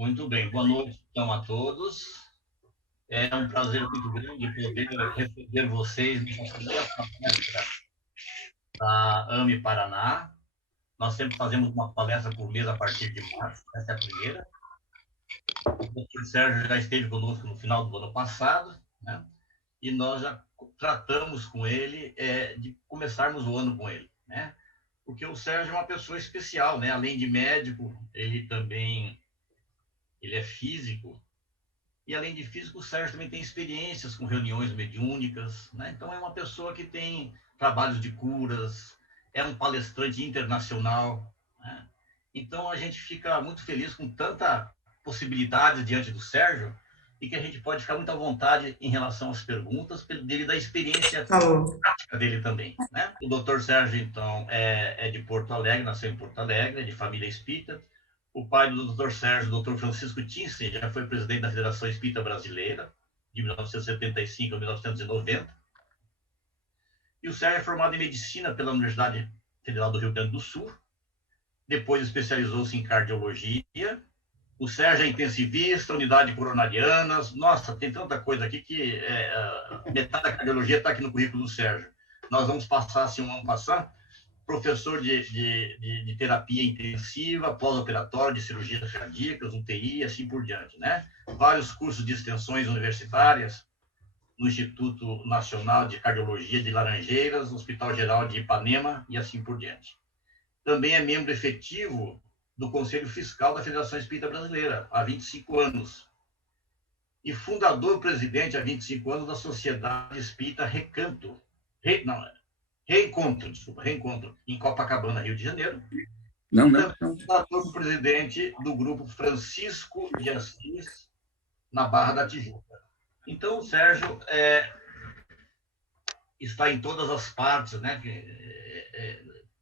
Muito bem, boa noite então a todos. É um prazer muito grande poder receber vocês nessa primeira palestra da AME Paraná. Nós sempre fazemos uma palestra por mês a partir de março, essa é a primeira. O professor Sérgio já esteve conosco no final do ano passado, né? E nós já tratamos com ele de começarmos o ano com ele, né? Porque o Sérgio é uma pessoa especial, né? Além de médico, ele é físico. E, além de físico, o Sérgio também tem experiências com reuniões mediúnicas, né? Então, é uma pessoa que tem trabalhos de curas, é um palestrante internacional, né? Então, a gente fica muito feliz com tanta possibilidade diante do Sérgio e que a gente pode ficar muito à vontade em relação às perguntas, dele da experiência prática dele também, né? O doutor Sérgio, então, é de Porto Alegre, nasceu em Porto Alegre, é de família espírita. O pai do Dr. Sérgio, o Dr. Francisco Tinsen, já foi presidente da Federação Espírita Brasileira, de 1975 a 1990. E o Sérgio é formado em medicina pela Universidade Federal do Rio Grande do Sul. Depois especializou-se em cardiologia. O Sérgio é intensivista, unidade coronarianas. Nossa, tem tanta coisa aqui que metade da cardiologia está aqui no currículo do Sérgio. Nós vamos passar assim, vamos passar. Professor de terapia intensiva, pós-operatório, de cirurgias cardíacas, UTI, assim por diante, né? Vários cursos de extensões universitárias no Instituto Nacional de Cardiologia de Laranjeiras, no Hospital Geral de Ipanema e assim por diante. Também é membro efetivo do Conselho Fiscal da Federação Espírita Brasileira, há 25 anos. E fundador-presidente, há 25 anos, da Sociedade Espírita Reencontro, em Copacabana, Rio de Janeiro. Não. Também presidente do grupo Francisco de Assis, na Barra da Tijuca. Então, o Sérgio está em todas as partes, né,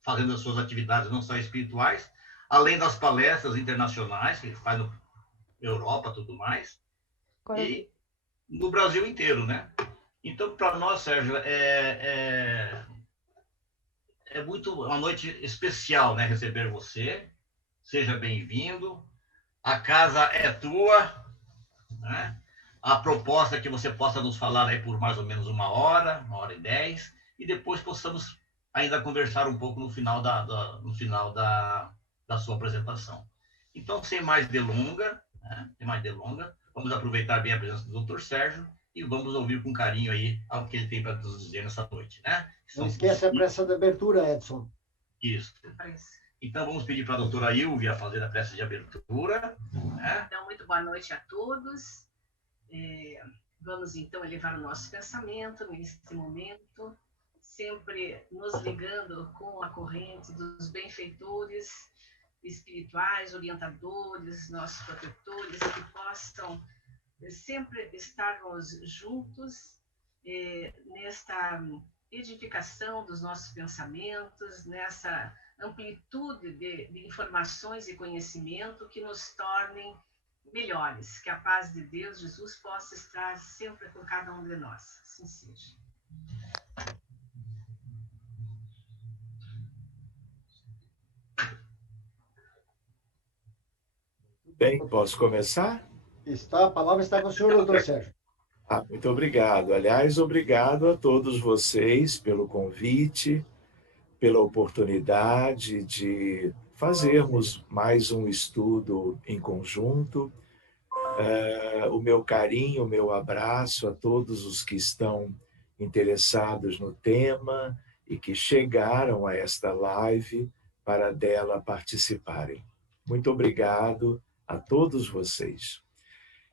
fazendo as suas atividades não só espirituais, além das palestras internacionais que ele faz na Europa, tudo mais, e no Brasil inteiro, né? Então, para nós, Sérgio, é muito uma noite especial, né? Receber você. Seja bem-vindo. A casa é tua, né? A proposta é que você possa nos falar aí por mais ou menos 1 hora, 1 hora e 10, e depois possamos ainda conversar um pouco no final da sua apresentação. Então, sem mais delonga, vamos aproveitar bem a presença do Dr. Sérgio e vamos ouvir com carinho aí o que ele tem para nos dizer nessa noite, né? Não esquece a prece de abertura, Edson. Isso. Então, vamos pedir para a doutora Ilvia fazer a prece de abertura. Né? Então, muito boa noite a todos. Vamos, então, elevar o nosso pensamento neste momento, sempre nos ligando com a corrente dos benfeitores espirituais, orientadores, nossos protetores, que possam sempre estarmos juntos nesta edificação dos nossos pensamentos, nessa amplitude de informações e conhecimento que nos tornem melhores. Que a paz de Deus, Jesus, possa estar sempre com cada um de nós. Assim seja. Bem, posso começar? A palavra está com o senhor, doutor Sérgio. Muito obrigado. Aliás, obrigado a todos vocês pelo convite, pela oportunidade de fazermos mais um estudo em conjunto. O meu carinho, o meu abraço a todos os que estão interessados no tema e que chegaram a esta live para dela participarem. Muito obrigado a todos vocês.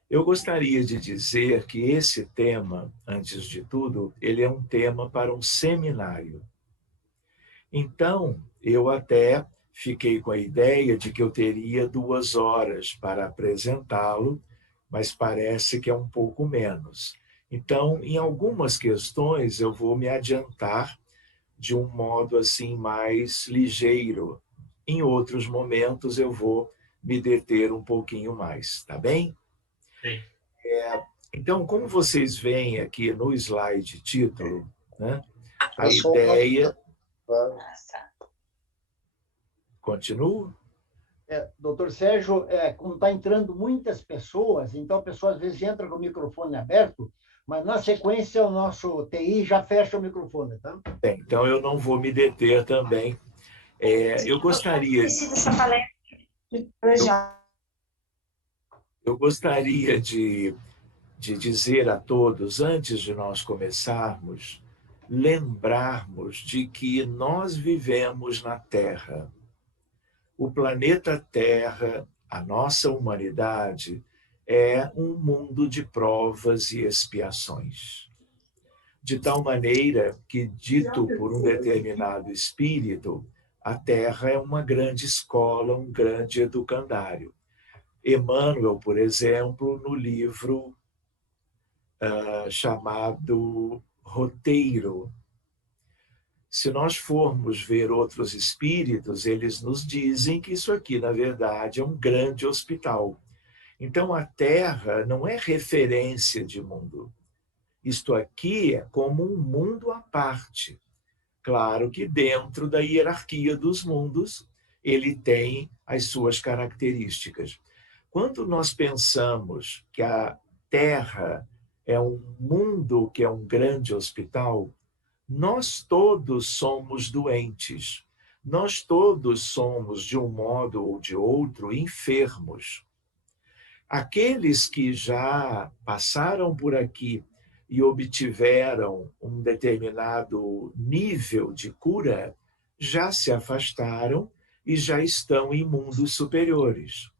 Eu gostaria de dizer que esse tema, antes de tudo, ele é um tema para um seminário. Então, eu até fiquei com a ideia de que eu teria 2 horas para apresentá-lo, mas parece que é um pouco menos. Então, em algumas questões, eu vou me adiantar de um modo assim mais ligeiro. Em outros momentos, eu vou me deter um pouquinho mais, tá bem? Sim. Então, como vocês veem aqui no slide título, né, a ideia... Continuo? Doutor Sérgio, como está entrando muitas pessoas, então a pessoa às vezes entra com o microfone aberto, mas na sequência o nosso TI já fecha o microfone, tá? Bem, então eu não vou me deter também. Eu gostaria... Eu gostaria de dizer a todos, antes de nós começarmos, lembrarmos de que nós vivemos na Terra. O planeta Terra, a nossa humanidade, é um mundo de provas e expiações. De tal maneira que, dito por um determinado espírito, a Terra é uma grande escola, um grande educandário. Emmanuel, por exemplo, no livro chamado Roteiro. Se nós formos ver outros espíritos, eles nos dizem que isso aqui, na verdade, é um grande hospital. Então, a Terra não é referência de mundo. Isto aqui é como um mundo à parte. Claro que dentro da hierarquia dos mundos, ele tem as suas características. Quando nós pensamos que a Terra é um mundo que é um grande hospital, nós todos somos doentes. Nós todos somos, de um modo ou de outro, enfermos. Aqueles que já passaram por aqui e obtiveram um determinado nível de cura, já se afastaram e já estão em mundos superiores.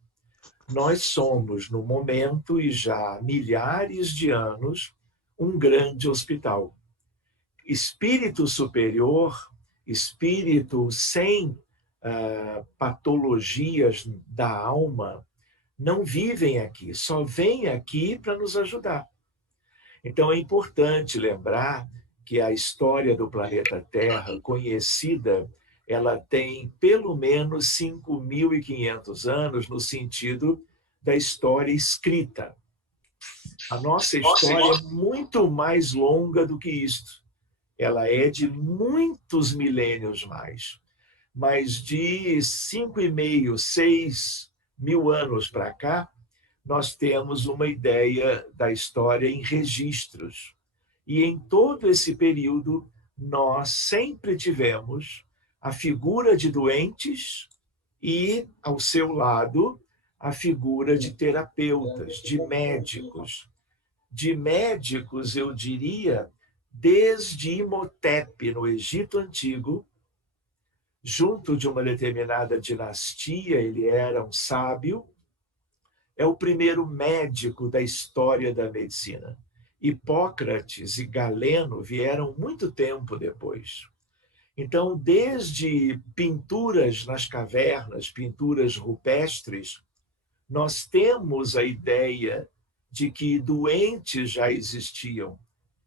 Nós somos, no momento e já há milhares de anos, um grande hospital. Espírito superior, espírito sem patologias da alma, não vivem aqui, só vêm aqui para nos ajudar. Então é importante lembrar que a história do planeta Terra, conhecida, ela tem pelo menos 5.500 anos no sentido da história escrita. A nossa história é muito mais longa do que isto. Ela é de muitos milênios mais. Mas de 5.500, 6.000 anos para cá, nós temos uma ideia da história em registros. E em todo esse período, nós sempre tivemos a figura de doentes e, ao seu lado, a figura de terapeutas, de médicos. De médicos, eu diria, desde Imhotep, no Egito Antigo, junto de uma determinada dinastia, ele era um sábio, é o primeiro médico da história da medicina. Hipócrates e Galeno vieram muito tempo depois. Então, desde pinturas nas cavernas, pinturas rupestres, nós temos a ideia de que doentes já existiam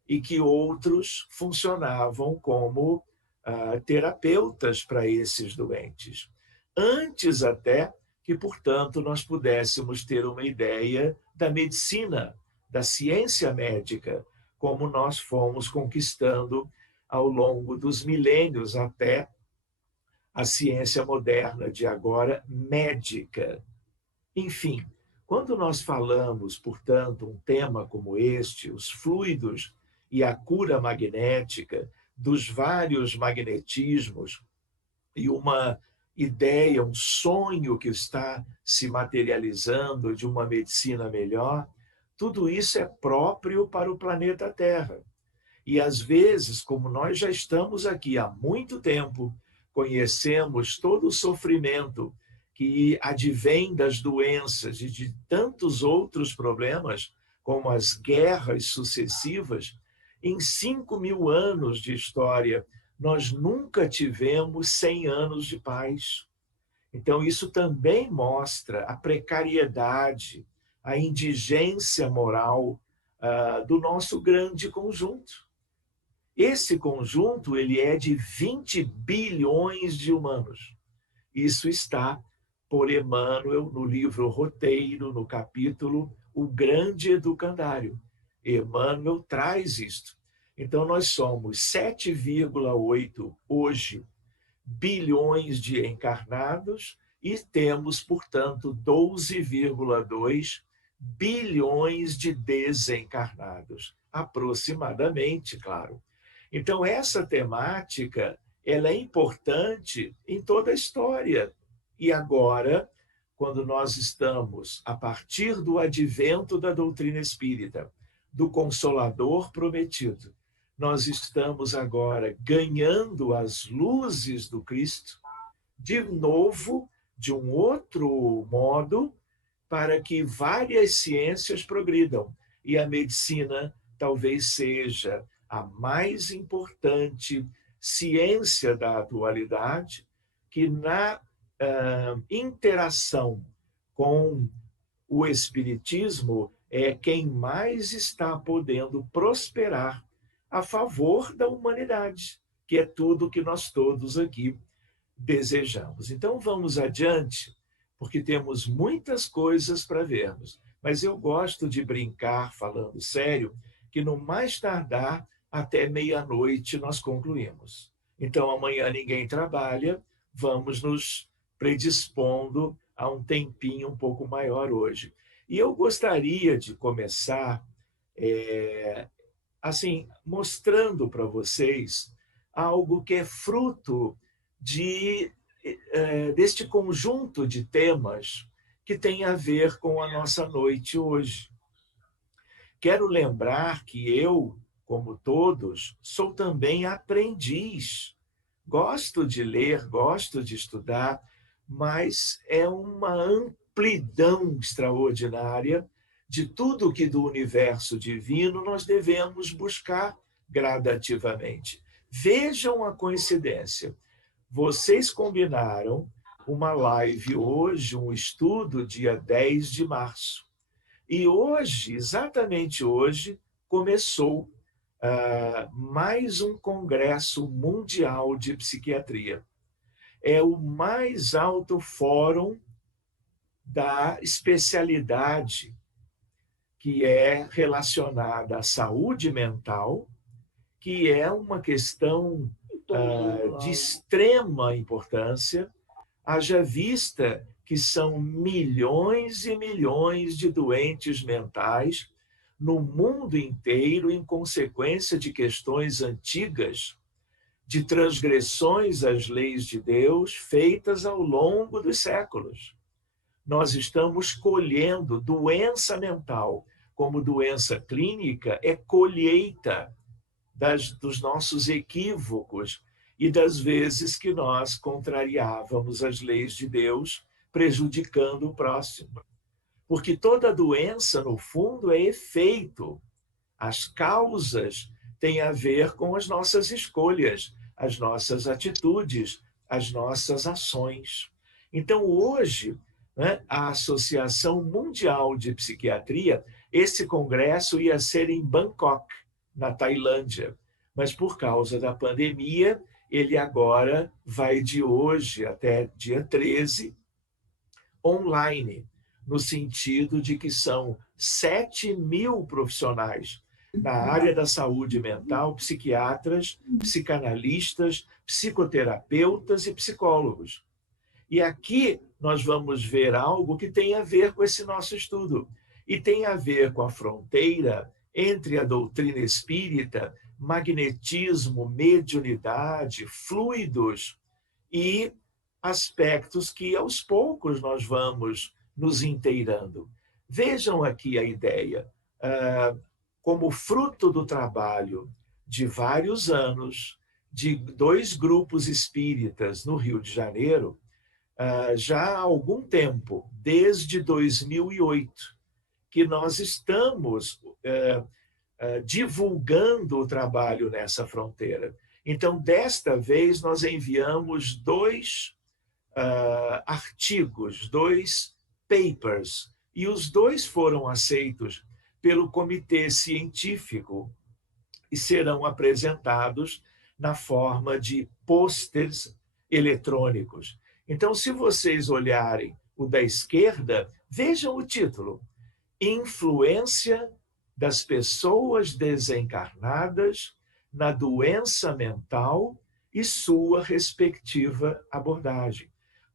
e que outros funcionavam como terapeutas para esses doentes. Antes até que, portanto, nós pudéssemos ter uma ideia da medicina, da ciência médica, como nós fomos conquistando ao longo dos milênios até a ciência moderna de agora, médica. Enfim, quando nós falamos, portanto, um tema como este, os fluidos e a cura magnética, dos vários magnetismos e uma ideia, um sonho que está se materializando de uma medicina melhor, tudo isso é próprio para o planeta Terra. E, às vezes, como nós já estamos aqui há muito tempo, conhecemos todo o sofrimento que advém das doenças e de tantos outros problemas, como as guerras sucessivas, em 5.000 anos de história, nós nunca tivemos 100 anos de paz. Então, isso também mostra a precariedade, a indigência moral do nosso grande conjunto. Esse conjunto ele é de 20 bilhões de humanos. Isso está por Emmanuel no livro Roteiro, no capítulo O Grande Educandário. Emmanuel traz isto. Então, nós somos 7,8 hoje bilhões de encarnados e temos, portanto, 12,2 bilhões de desencarnados, aproximadamente, claro. Então, essa temática ela é importante em toda a história. E agora, quando nós estamos, a partir do advento da doutrina espírita, do Consolador prometido, nós estamos agora ganhando as luzes do Cristo, de novo, de um outro modo, para que várias ciências progridam. E a medicina talvez seja a mais importante ciência da atualidade, que na interação com o Espiritismo é quem mais está podendo prosperar a favor da humanidade, que é tudo que nós todos aqui desejamos. Então vamos adiante, porque temos muitas coisas para vermos. Mas eu gosto de brincar, falando sério, que no mais tardar, até meia-noite nós concluímos. Então amanhã ninguém trabalha, vamos nos predispondo a um tempinho um pouco maior hoje. E eu gostaria de começar assim, mostrando para vocês algo que é fruto deste conjunto de temas que tem a ver com a nossa noite hoje. Quero lembrar que eu, como todos, sou também aprendiz. Gosto de ler, gosto de estudar, mas é uma amplidão extraordinária de tudo que do universo divino nós devemos buscar gradativamente. Vejam a coincidência. Vocês combinaram uma live hoje, um estudo, dia 10 de março. E hoje, exatamente hoje, começou mais um Congresso Mundial de Psiquiatria. É o mais alto fórum da especialidade que é relacionada à saúde mental, que é uma questão de extrema importância, haja vista que são milhões e milhões de doentes mentais no mundo inteiro em consequência de questões antigas, de transgressões às leis de Deus feitas ao longo dos séculos. Nós estamos colhendo doença mental como doença clínica, é colheita dos nossos equívocos e das vezes que nós contrariávamos as leis de Deus, prejudicando o próximo. Porque toda doença, no fundo, é efeito. As causas têm a ver com as nossas escolhas, as nossas atitudes, as nossas ações. Então, hoje, né, a Associação Mundial de Psiquiatria, esse congresso ia ser em Bangkok, na Tailândia, mas por causa da pandemia, ele agora vai de hoje até dia 13, online, no sentido de que são 7.000 profissionais na área da saúde mental, psiquiatras, psicanalistas, psicoterapeutas e psicólogos. E aqui nós vamos ver algo que tem a ver com esse nosso estudo, e tem a ver com a fronteira entre a doutrina espírita, magnetismo, mediunidade, fluidos e aspectos que aos poucos nós vamos nos inteirando. Vejam aqui a ideia. Como fruto do trabalho de vários anos, de 2 grupos espíritas no Rio de Janeiro, já há algum tempo, desde 2008, que nós estamos divulgando o trabalho nessa fronteira. Então, desta vez, nós enviamos 2 artigos, 2 papers, e os 2 foram aceitos pelo comitê científico e serão apresentados na forma de pôsteres eletrônicos. Então, se vocês olharem o da esquerda, vejam o título: Influência das pessoas desencarnadas na doença mental e sua respectiva abordagem.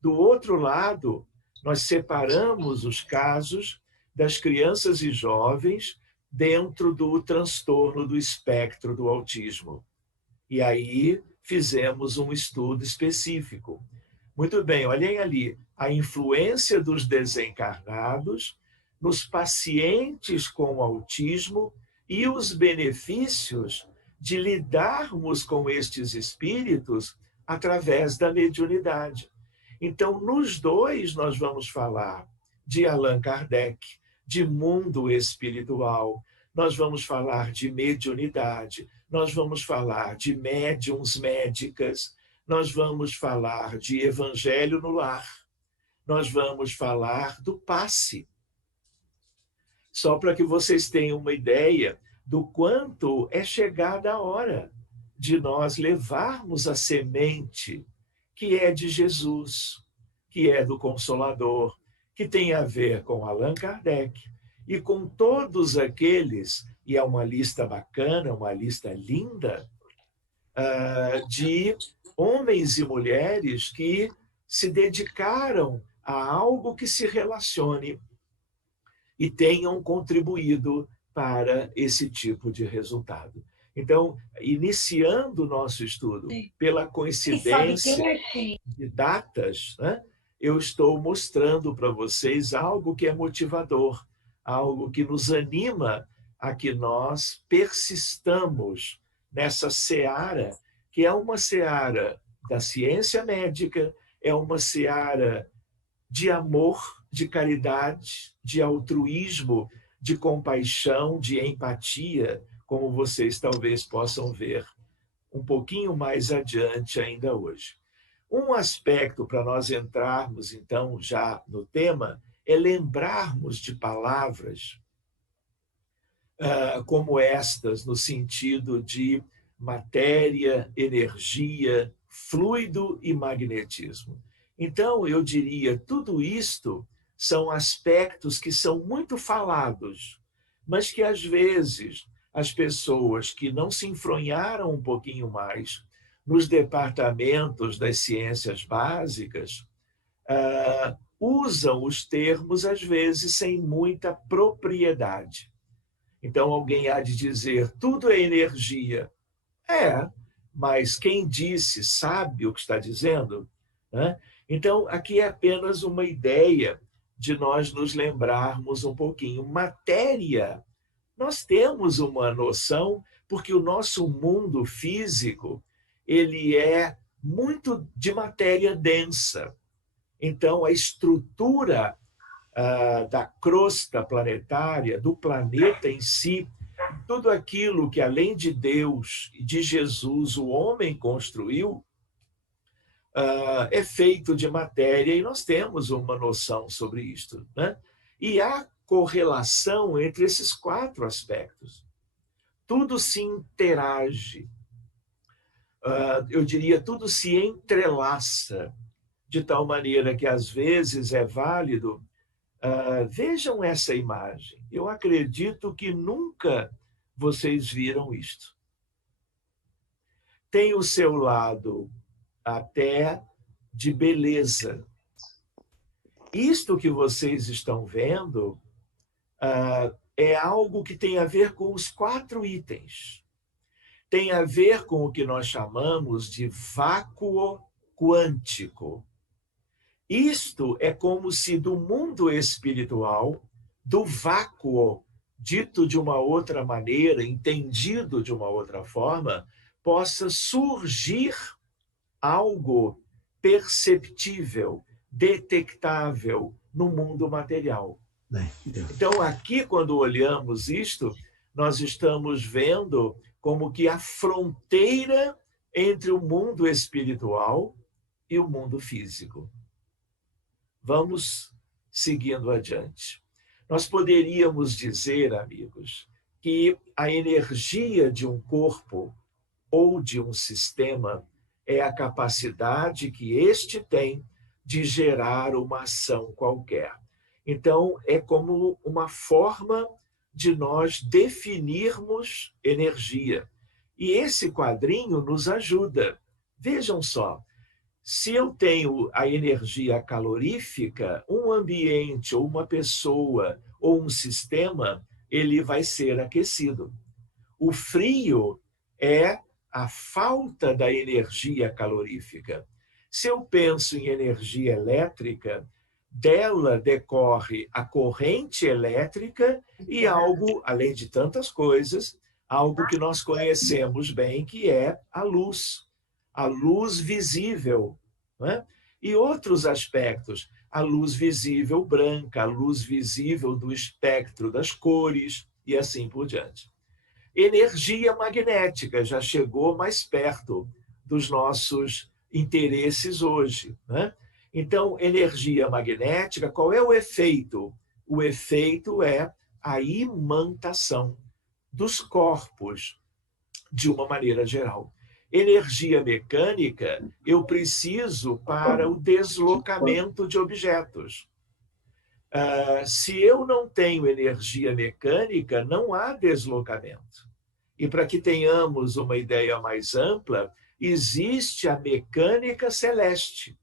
Do outro lado, nós separamos os casos das crianças e jovens dentro do transtorno do espectro do autismo. E aí fizemos um estudo específico. Muito bem, olhem ali, a influência dos desencarnados nos pacientes com autismo e os benefícios de lidarmos com estes espíritos através da mediunidade. Então, nos dois, nós vamos falar de Allan Kardec, de mundo espiritual, nós vamos falar de mediunidade, nós vamos falar de médiuns médicas, nós vamos falar de evangelho no lar, nós vamos falar do passe. Só para que vocês tenham uma ideia do quanto é chegada a hora de nós levarmos a semente que é de Jesus, que é do Consolador, que tem a ver com Allan Kardec e com todos aqueles, e é uma lista bacana, uma lista linda, de homens e mulheres que se dedicaram a algo que se relacione e tenham contribuído para esse tipo de resultado. Então, iniciando o nosso estudo pela coincidência de datas, né, eu estou mostrando para vocês algo que é motivador, algo que nos anima a que nós persistamos nessa seara, que é uma seara da ciência médica, é uma seara de amor, de caridade, de altruísmo, de compaixão, de empatia, como vocês talvez possam ver um pouquinho mais adiante ainda hoje. Um aspecto para nós entrarmos, então, já no tema, é lembrarmos de palavras como estas, no sentido de matéria, energia, fluido e magnetismo. Então, eu diria, tudo isto são aspectos que são muito falados, mas que, às vezes, as pessoas que não se enfronharam um pouquinho mais nos departamentos das ciências básicas usam os termos, às vezes, sem muita propriedade. Então, alguém há de dizer, tudo é energia. Mas quem disse sabe o que está dizendo? Né? Então, aqui é apenas uma ideia de nós nos lembrarmos um pouquinho. Matéria, nós temos uma noção, porque o nosso mundo físico, ele é muito de matéria densa. Então, a estrutura da crosta planetária, do planeta em si, tudo aquilo que, além de Deus e de Jesus, o homem construiu, é feito de matéria, e nós temos uma noção sobre isto, né? E há correlação entre esses 4 aspectos. Tudo se interage. Eu diria, tudo se entrelaça, de tal maneira que, às vezes, é válido. Vejam essa imagem. Eu acredito que nunca vocês viram isto. Tem o seu lado até de beleza. Isto que vocês estão vendo é algo que tem a ver com os 4 itens. Tem a ver com o que nós chamamos de vácuo quântico. Isto é como se do mundo espiritual, do vácuo, dito de uma outra maneira, entendido de uma outra forma, possa surgir algo perceptível, detectável no mundo material. Então, aqui, quando olhamos isto, nós estamos vendo como que a fronteira entre o mundo espiritual e o mundo físico. Vamos seguindo adiante. Nós poderíamos dizer, amigos, que a energia de um corpo ou de um sistema é a capacidade que este tem de gerar uma ação qualquer. Então, é como uma forma de nós definirmos energia. E esse quadrinho nos ajuda. Vejam só, Se eu tenho a energia calorífica, um ambiente, ou uma pessoa, ou um sistema, ele vai ser aquecido. O frio é a falta da energia calorífica. Se eu penso em energia elétrica, dela decorre a corrente elétrica e algo, além de tantas coisas, algo que nós conhecemos bem, que é a luz visível, não é? E outros aspectos, a luz visível branca, a luz visível do espectro das cores e assim por diante. Energia magnética já chegou mais perto dos nossos interesses hoje, né? Então, energia magnética, qual é o efeito? O efeito é a imantação dos corpos, de uma maneira geral. Energia mecânica, eu preciso para o deslocamento de objetos. Se eu não tenho energia mecânica, não há deslocamento. E para que tenhamos uma ideia mais ampla, existe a mecânica celeste.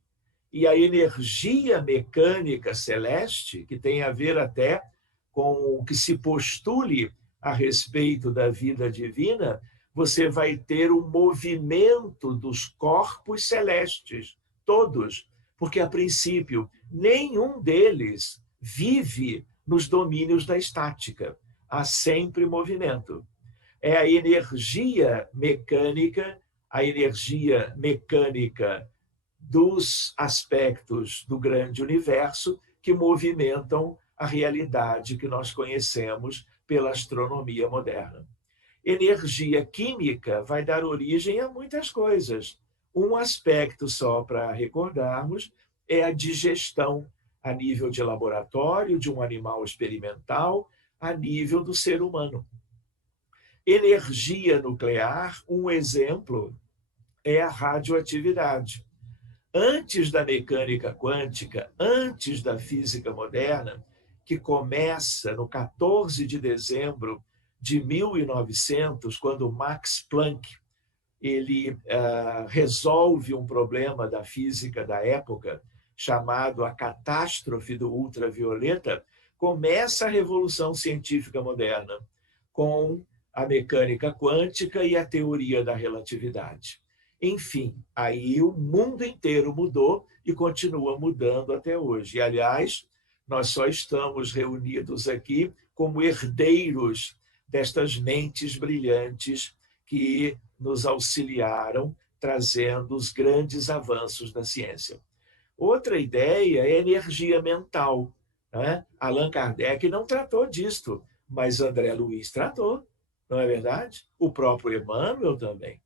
E a energia mecânica celeste, que tem a ver até com o que se postule a respeito da vida divina, você vai ter o movimento dos corpos celestes, todos, porque, a princípio, nenhum deles vive nos domínios da estática. Há sempre movimento. É a energia mecânica dos aspectos do grande universo que movimentam a realidade que nós conhecemos pela astronomia moderna. Energia química vai dar origem a muitas coisas. Um aspecto, só para recordarmos, é a digestão a nível de laboratório, de um animal experimental, a nível do ser humano. Energia nuclear, um exemplo, é a radioatividade. Antes da mecânica quântica, antes da física moderna, que começa no 14 de dezembro de 1900, quando Max Planck ele resolve um problema da física da época, chamado a catástrofe do ultravioleta, começa a revolução científica moderna, com a mecânica quântica e a teoria da relatividade. Enfim, aí o mundo inteiro mudou e continua mudando até hoje. E, aliás, nós só estamos reunidos aqui como herdeiros destas mentes brilhantes que nos auxiliaram, trazendo os grandes avanços da ciência. Outra ideia é energia mental, né? Allan Kardec não tratou disto, mas André Luiz tratou, não é verdade? O próprio Emmanuel também.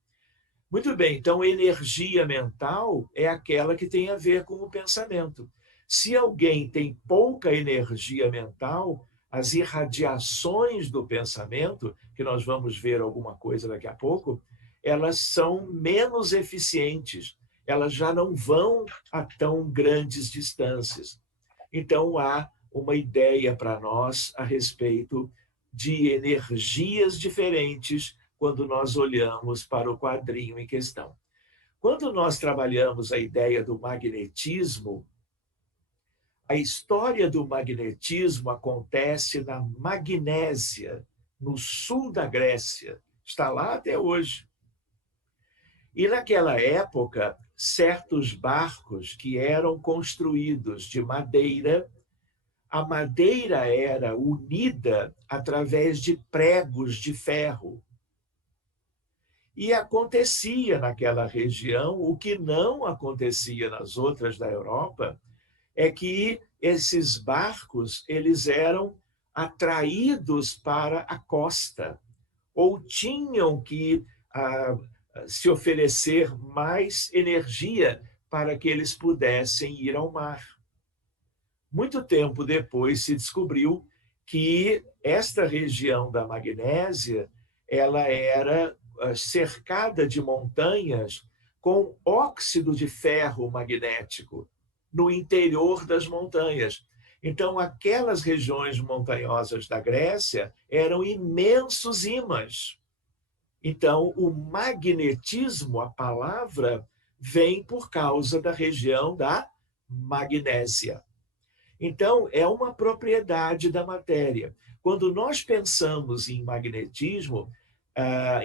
Muito bem, então energia mental é aquela que tem a ver com o pensamento. Se alguém tem pouca energia mental, as irradiações do pensamento, que nós vamos ver alguma coisa daqui a pouco, elas são menos eficientes, elas já não vão a tão grandes distâncias. Então, há uma ideia para nós a respeito de energias diferentes quando nós olhamos para o quadrinho em questão. Quando nós trabalhamos a ideia do magnetismo, a história do magnetismo acontece na Magnésia, no sul da Grécia. Está lá até hoje. E naquela época, certos barcos que eram construídos de madeira, a madeira era unida através de pregos de ferro. E acontecia naquela região, o que não acontecia nas outras da Europa, é que esses barcos eles eram atraídos para a costa, ou tinham que se oferecer mais energia para que eles pudessem ir ao mar. Muito tempo depois se descobriu que esta região da Magnésia ela era cercada de montanhas com óxido de ferro magnético no interior das montanhas. Então, aquelas regiões montanhosas da Grécia eram imensos ímãs. Então, o magnetismo, a palavra, vem por causa da região da magnésia. Então, é uma propriedade da matéria. Quando nós pensamos em magnetismo,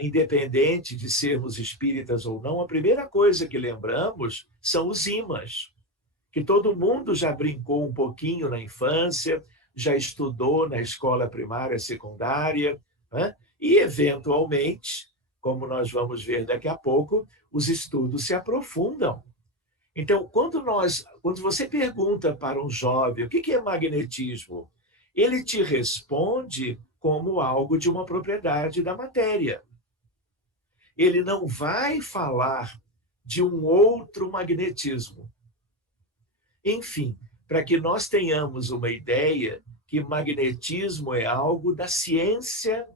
independente de sermos espíritas ou não, a primeira coisa que lembramos são os ímãs, que todo mundo já brincou um pouquinho na infância, já estudou na escola primária, secundária, né? E, eventualmente, como nós vamos ver daqui a pouco, os estudos se aprofundam. Então, quando você pergunta para um jovem o que é magnetismo, ele te responde como algo de uma propriedade da matéria. Ele não vai falar de um outro magnetismo. Enfim, para que nós tenhamos uma ideia que magnetismo é algo da ciência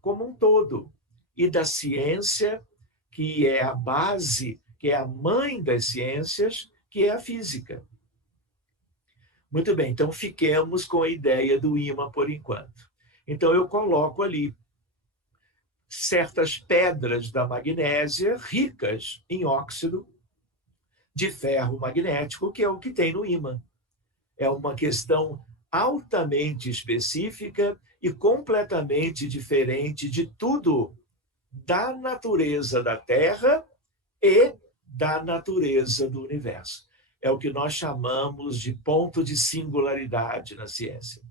como um todo, e da ciência que é a base, que é a mãe das ciências, que é a física. Muito bem, então fiquemos com a ideia do ímã por enquanto. Então eu coloco ali certas pedras da magnésia ricas em óxido de ferro magnético, que é o que tem no ímã. É uma questão altamente específica e completamente diferente de tudo da natureza da Terra e da natureza do universo. É o que nós chamamos de ponto de singularidade na ciência.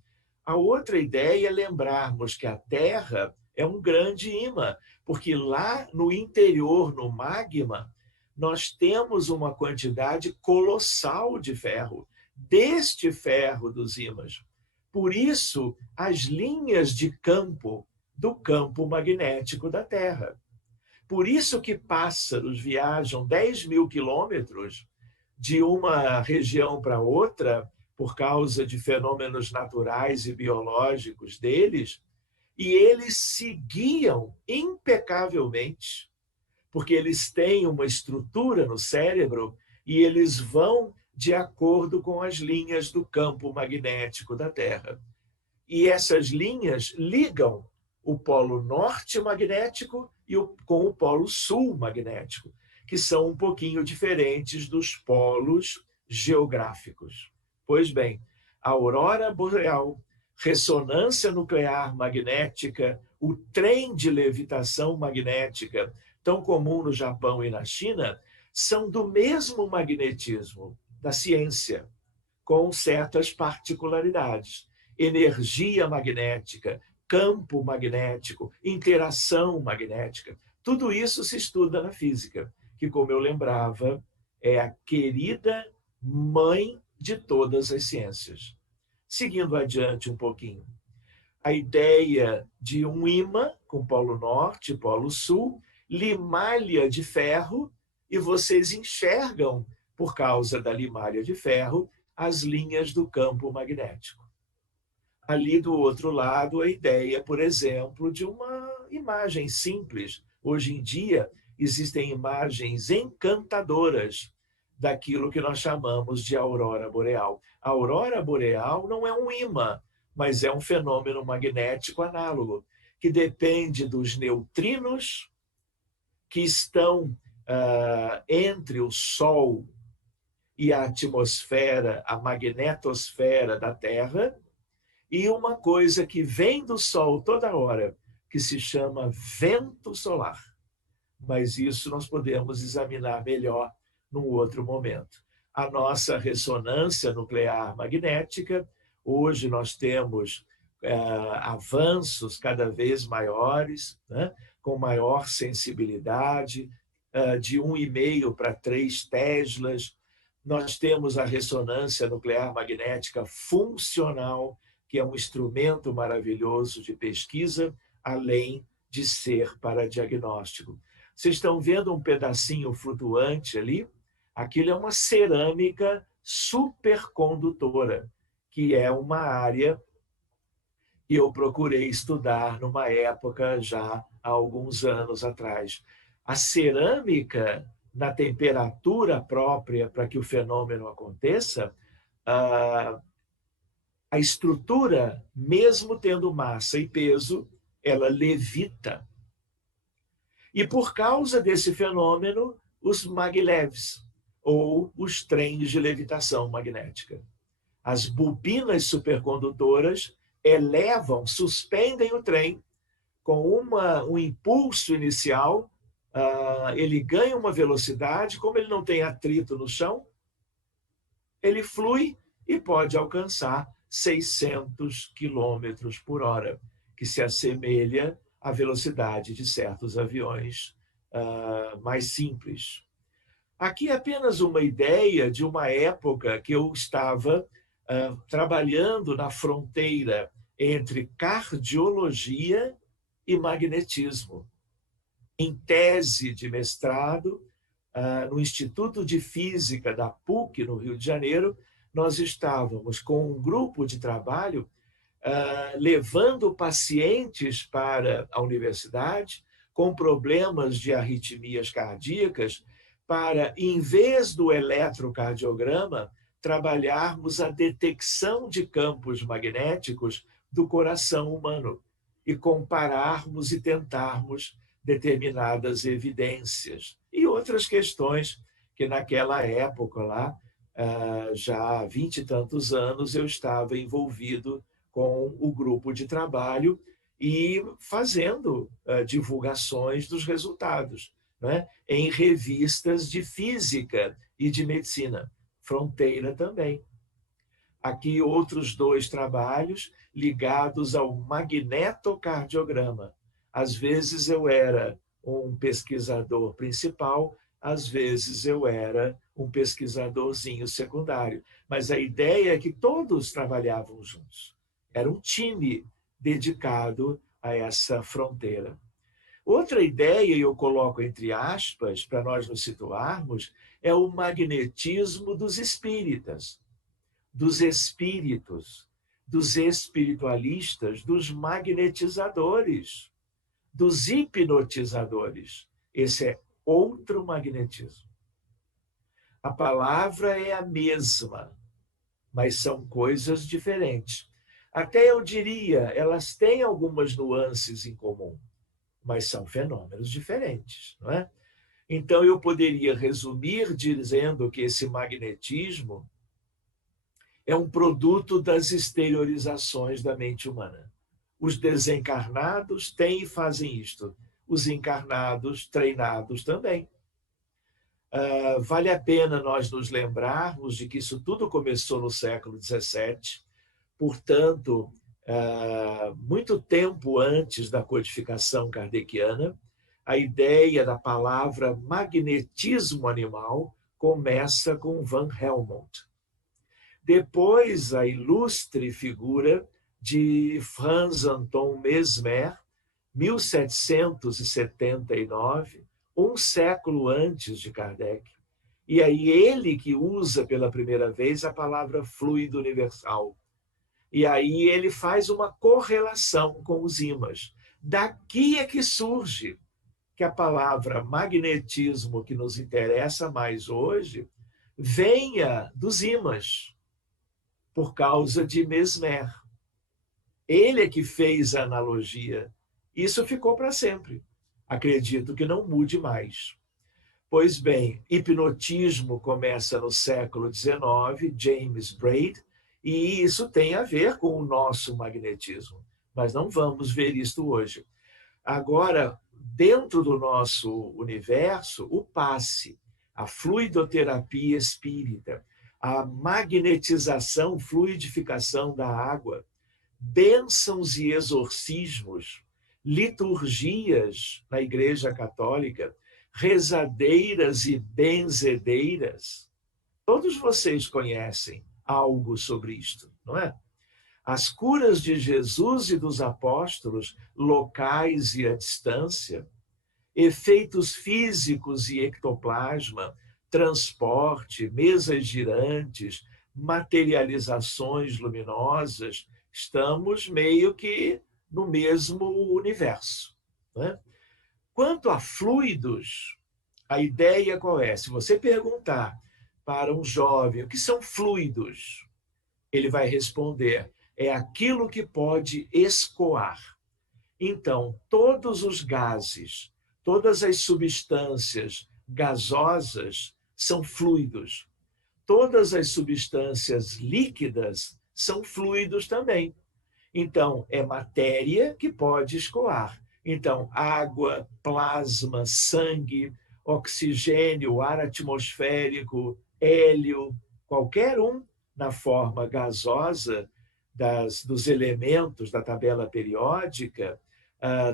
A outra ideia é lembrarmos que a Terra é um grande ímã, porque lá no interior, no magma, nós temos uma quantidade colossal de ferro, deste ferro dos ímãs. Por isso, as linhas de campo do campo magnético da Terra. Por isso que pássaros viajam 10.000 quilômetros de uma região para outra, por causa de fenômenos naturais e biológicos deles, e eles se guiam impecavelmente, porque eles têm uma estrutura no cérebro e eles vão de acordo com as linhas do campo magnético da Terra. E essas linhas ligam o polo norte magnético com o polo sul magnético, que são um pouquinho diferentes dos polos geográficos. Pois bem, a aurora boreal, ressonância nuclear magnética, o trem de levitação magnética, tão comum no Japão e na China, são do mesmo magnetismo da ciência, com certas particularidades. Energia magnética, campo magnético, interação magnética. Tudo isso se estuda na física, que, como eu lembrava, é a querida mãe de todas as ciências. Seguindo adiante um pouquinho, a ideia de um ímã com polo norte e polo sul, limalha de ferro, e vocês enxergam, por causa da limalha de ferro, as linhas do campo magnético. Ali do outro lado, a ideia, por exemplo, de uma imagem simples. Hoje em dia, existem imagens encantadoras daquilo que nós chamamos de aurora boreal. A aurora boreal não é um ímã, mas é um fenômeno magnético análogo, que depende dos neutrinos que estão entre o Sol e a atmosfera, a magnetosfera da Terra, e uma coisa que vem do Sol toda hora, que se chama vento solar. Mas isso nós podemos examinar melhor num outro momento. A nossa ressonância nuclear magnética, hoje nós temos avanços cada vez maiores, né, com maior sensibilidade, de 1,5 para 3 teslas. Nós temos a ressonância nuclear magnética funcional, que é um instrumento maravilhoso de pesquisa, além de ser para diagnóstico. Vocês estão vendo um pedacinho flutuante ali? Aquilo é uma cerâmica supercondutora, que é uma área que eu procurei estudar numa época já há alguns anos atrás. A cerâmica, na temperatura própria para que o fenômeno aconteça, a estrutura, mesmo tendo massa e peso, ela levita. E por causa desse fenômeno, os maglevs, ou os trens de levitação magnética. As bobinas supercondutoras elevam, suspendem o trem com um impulso inicial, ele ganha uma velocidade, como ele não tem atrito no chão, ele flui e pode alcançar 600 quilômetros por hora, que se assemelha à velocidade de certos aviões mais simples. Aqui é apenas uma ideia de uma época que eu estava trabalhando na fronteira entre cardiologia e magnetismo. Em tese de mestrado, no Instituto de Física da PUC, no Rio de Janeiro, nós estávamos com um grupo de trabalho levando pacientes para a universidade com problemas de arritmias cardíacas para, em vez do eletrocardiograma, trabalharmos a detecção de campos magnéticos do coração humano e compararmos e tentarmos determinadas evidências e outras questões que naquela época lá, já há 20 e tantos anos, eu estava envolvido com o grupo de trabalho e fazendo divulgações dos resultados, né, em revistas de física e de medicina, Fronteira também. Aqui outros 2 trabalhos ligados ao magnetocardiograma. Às vezes eu era um pesquisador principal, às vezes eu era um pesquisadorzinho secundário. Mas a ideia é que todos trabalhavam juntos. Era um time dedicado a essa fronteira. Outra ideia, e eu coloco entre aspas, para nós nos situarmos, é o magnetismo dos espíritas, dos espíritos, dos espiritualistas, dos magnetizadores, dos hipnotizadores. Esse é outro magnetismo. A palavra é a mesma, mas são coisas diferentes. Até eu diria, elas têm algumas nuances em comum, mas são fenômenos diferentes, não é? Então, eu poderia resumir dizendo que esse magnetismo é um produto das exteriorizações da mente humana. Os desencarnados têm e fazem isto. Os encarnados, treinados também. Vale a pena nós nos lembrarmos de que isso tudo começou no século XVII, portanto, muito tempo antes da codificação kardeciana. A ideia da palavra magnetismo animal começa com Van Helmont. Depois, a ilustre figura de Franz Anton Mesmer, 1779, um século antes de Kardec. E aí ele que usa pela primeira vez a palavra fluido universal. E aí ele faz uma correlação com os ímãs. Daqui é que surge que a palavra magnetismo, que nos interessa mais hoje, venha dos ímãs, por causa de Mesmer. Ele é que fez a analogia. Isso ficou para sempre. Acredito que não mude mais. Pois bem, hipnotismo começa no século XIX, James Braid, e isso tem a ver com o nosso magnetismo. Mas não vamos ver isto hoje. Agora, dentro do nosso universo, o passe, a fluidoterapia espírita, a magnetização, fluidificação da água, bênçãos e exorcismos, liturgias na Igreja Católica, rezadeiras e benzedeiras. Todos vocês conhecem algo sobre isto, não é? As curas de Jesus e dos apóstolos, locais e à distância, efeitos físicos e ectoplasma, transporte, mesas girantes, materializações luminosas, estamos meio que no mesmo universo, né? Quanto a fluidos, a ideia qual é? Se você perguntar para um jovem o que são fluidos, ele vai responder, é aquilo que pode escoar. Então, todos os gases, todas as substâncias gasosas são fluidos. Todas as substâncias líquidas são fluidos também. Então, é matéria que pode escoar. Então, água, plasma, sangue, oxigênio, ar atmosférico, hélio, qualquer um na forma gasosa dos elementos da tabela periódica,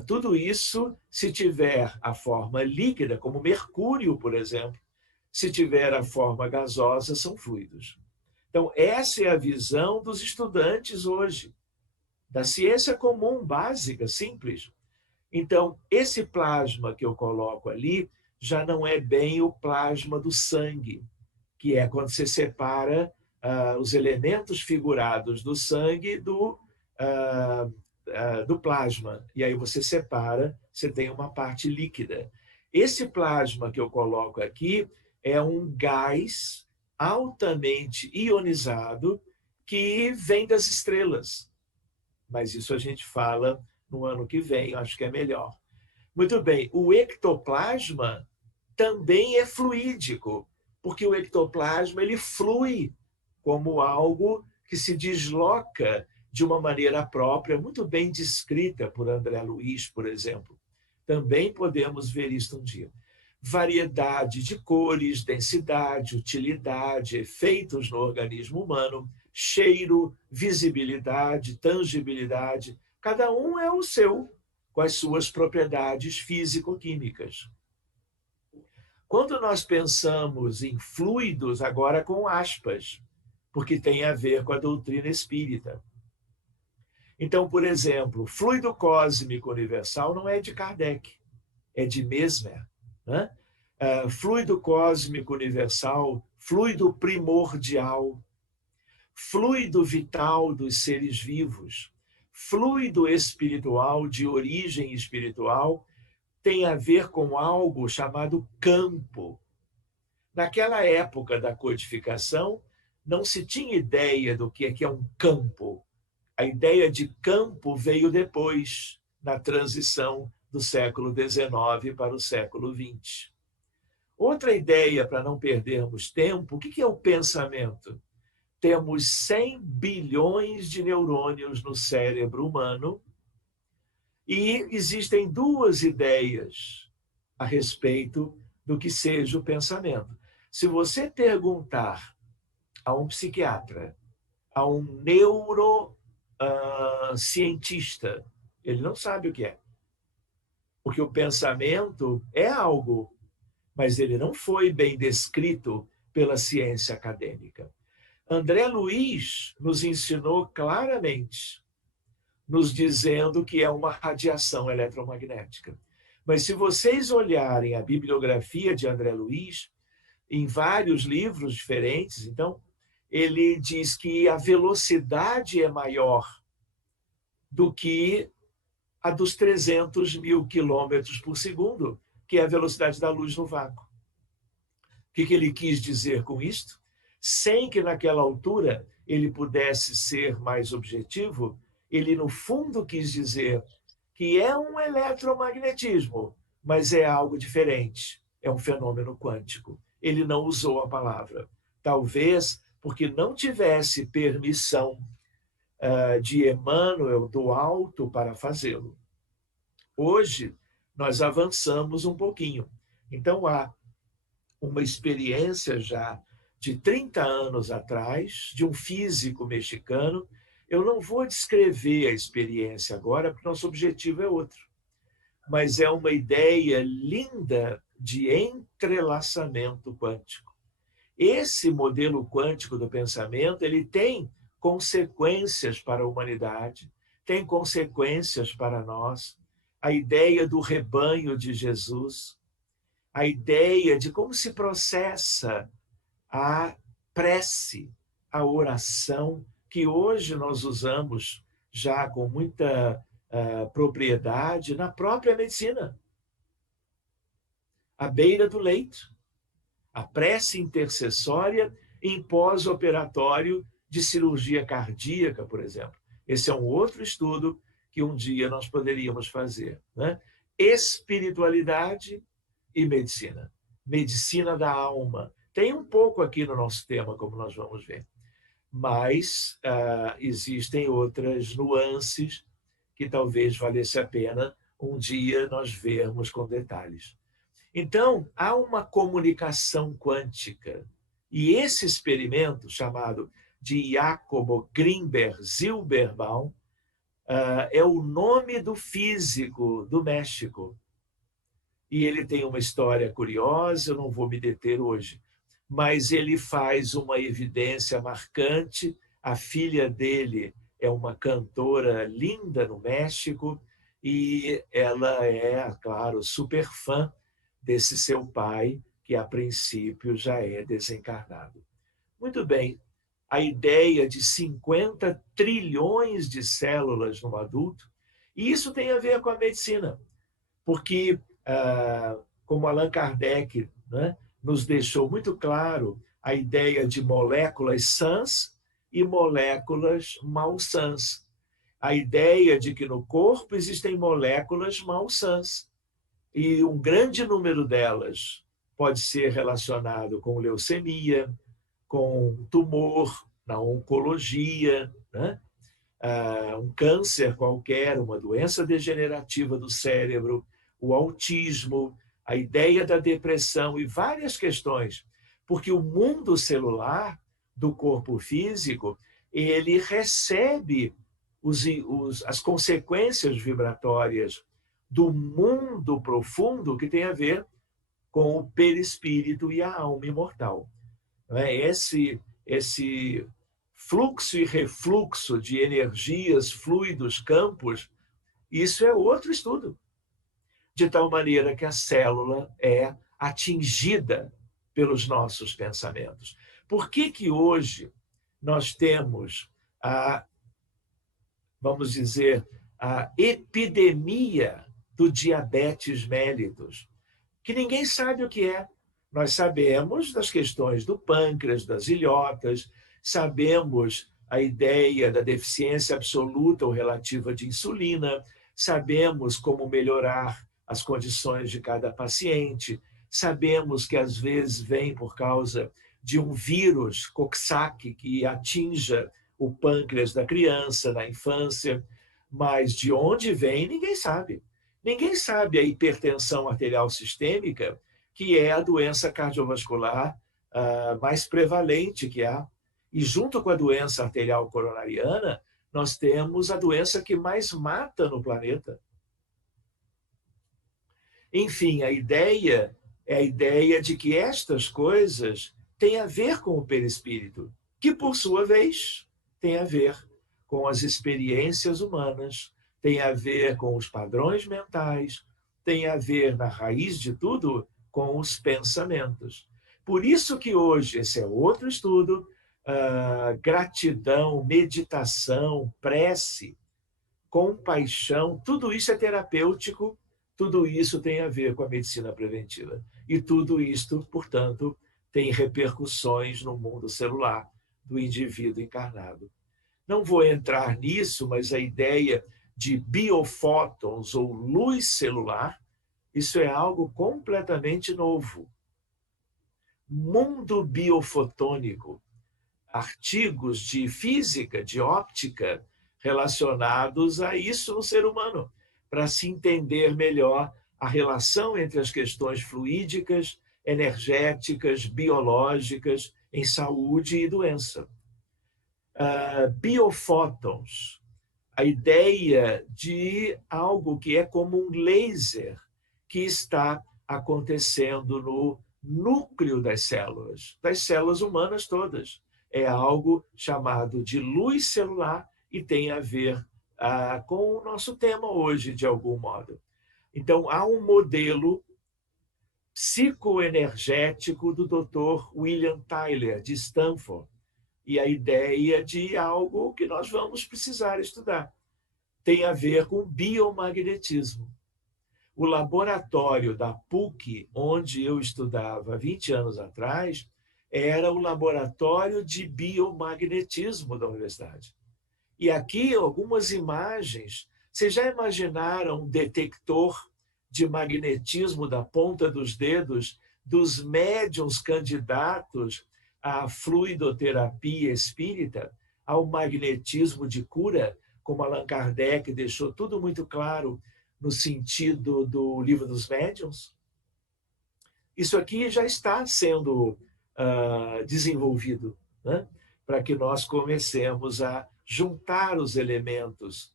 tudo isso, se tiver a forma líquida, como mercúrio, por exemplo, se tiver a forma gasosa, são fluidos. Então, essa é a visão dos estudantes hoje, da ciência comum, básica, simples. Então, esse plasma que eu coloco ali já não é bem o plasma do sangue, que é quando você separa os elementos figurados do sangue do plasma. E aí você separa, você tem uma parte líquida. Esse plasma que eu coloco aqui é um gás altamente ionizado que vem das estrelas. Mas isso a gente fala no ano que vem, acho que é melhor. Muito bem, o ectoplasma também é fluídico, porque o ectoplasma ele flui como algo que se desloca de uma maneira própria, muito bem descrita por André Luiz, por exemplo. Também podemos ver isso um dia. Variedade de cores, densidade, utilidade, efeitos no organismo humano, cheiro, visibilidade, tangibilidade. Cada um é o seu, com as suas propriedades físico-químicas. Quando nós pensamos em fluidos, agora com aspas, porque tem a ver com a doutrina espírita. Então, por exemplo, fluido cósmico universal não é de Kardec, é de Mesmer. Né? Fluido cósmico universal, fluido primordial, fluido vital dos seres vivos, fluido espiritual de origem espiritual, tem a ver com algo chamado campo. Naquela época da codificação, não se tinha ideia do que é um campo. A ideia de campo veio depois, na transição do século XIX para o século XX. Outra ideia, para não perdermos tempo, o que é o pensamento? Temos 100 bilhões de neurônios no cérebro humano e existem duas ideias a respeito do que seja o pensamento. Se você perguntar a um psiquiatra, a um neurocientista, ele não sabe o que é. Porque o pensamento é algo, mas ele não foi bem descrito pela ciência acadêmica. André Luiz nos ensinou claramente, nos dizendo que é uma radiação eletromagnética. Mas se vocês olharem a bibliografia de André Luiz, em vários livros diferentes, então, ele diz que a velocidade é maior do que a dos 300 mil quilômetros por segundo, que é a velocidade da luz no vácuo. O que ele quis dizer com isto? Sem que naquela altura ele pudesse ser mais objetivo, ele no fundo quis dizer que é um eletromagnetismo, mas é algo diferente, é um fenômeno quântico. Ele não usou a palavra. Talvez porque não tivesse permissão de Emmanuel do alto para fazê-lo. Hoje, nós avançamos um pouquinho. Então, há uma experiência já de 30 anos atrás, de um físico mexicano. Eu não vou descrever a experiência agora, porque nosso objetivo é outro. Mas é uma ideia linda de entrelaçamento quântico. Esse modelo quântico do pensamento, ele tem consequências para a humanidade, tem consequências para nós. A ideia do rebanho de Jesus, a ideia de como se processa a prece, a oração, que hoje nós usamos já com muita propriedade na própria medicina. À beira do leito. A prece intercessória em pós-operatório de cirurgia cardíaca, por exemplo. Esse é um outro estudo que um dia nós poderíamos fazer. Né? Espiritualidade e medicina. medicina da alma. Tem um pouco aqui no nosso tema, como nós vamos ver. Mas existem outras nuances que talvez valesse a pena um dia nós vermos com detalhes. Então, há uma comunicação quântica. E esse experimento, chamado de Jacobo Grimberg Zilberbaum, é o nome do físico do México. E ele tem uma história curiosa, eu não vou me deter hoje, mas ele faz uma evidência marcante. A filha dele é uma cantora linda no México e ela é, claro, super fã desse seu pai, que a princípio já é desencarnado. Muito bem, a ideia de 50 trilhões de células no adulto, e isso tem a ver com a medicina, porque, como Allan Kardec, né, nos deixou muito claro a ideia de moléculas sãs e moléculas malsãs. A ideia de que no corpo existem moléculas malsãs. E um grande número delas pode ser relacionado com leucemia, com tumor, na oncologia, né? Um câncer qualquer, uma doença degenerativa do cérebro, o autismo, a ideia da depressão e várias questões. Porque o mundo celular do corpo físico, ele recebe as consequências vibratórias do mundo profundo que tem a ver com o perispírito e a alma imortal. Esse fluxo e refluxo de energias, fluidos, campos, isso é outro estudo. De tal maneira que a célula é atingida pelos nossos pensamentos. Por que hoje nós temos vamos dizer, a epidemia do diabetes mellitus, que ninguém sabe o que é? Nós sabemos das questões do pâncreas, das ilhotas, sabemos a ideia da deficiência absoluta ou relativa de insulina, sabemos como melhorar as condições de cada paciente, sabemos que às vezes vem por causa de um vírus, Coxsackie, que atinja o pâncreas da criança na infância, mas de onde vem ninguém sabe. Ninguém sabe a hipertensão arterial sistêmica, que é a doença cardiovascular mais prevalente que há. E junto com a doença arterial coronariana, nós temos a doença que mais mata no planeta. Enfim, a ideia é a ideia de que estas coisas têm a ver com o perispírito, que, por sua vez, tem a ver com as experiências humanas, tem a ver com os padrões mentais, tem a ver, na raiz de tudo, com os pensamentos. Por isso que hoje, esse é outro estudo, gratidão, meditação, prece, compaixão, tudo isso é terapêutico, tudo isso tem a ver com a medicina preventiva. E tudo isto, portanto, tem repercussões no mundo celular do indivíduo encarnado. Não vou entrar nisso, mas a ideia de biofótons ou luz celular, isso é algo completamente novo. Mundo biofotônico, artigos de física, de óptica, relacionados a isso no ser humano, para se entender melhor a relação entre as questões fluídicas, energéticas, biológicas, em saúde e doença. Biofótons, a ideia de algo que é como um laser que está acontecendo no núcleo das células humanas todas. É algo chamado de luz celular e tem a ver com o nosso tema hoje, de algum modo. Então, há um modelo psicoenergético do Dr. William Tyler, de Stanford, e a ideia de algo que nós vamos precisar estudar. Tem a ver com biomagnetismo. O laboratório da PUC, onde eu estudava 20 anos atrás, era o laboratório de biomagnetismo da universidade. E aqui algumas imagens. Vocês já imaginaram um detector de magnetismo da ponta dos dedos dos médiuns candidatos à fluidoterapia espírita, ao magnetismo de cura, como Allan Kardec deixou tudo muito claro no sentido do Livro dos Médiuns? Isso aqui já está sendo desenvolvido, né? Para que nós comecemos a juntar os elementos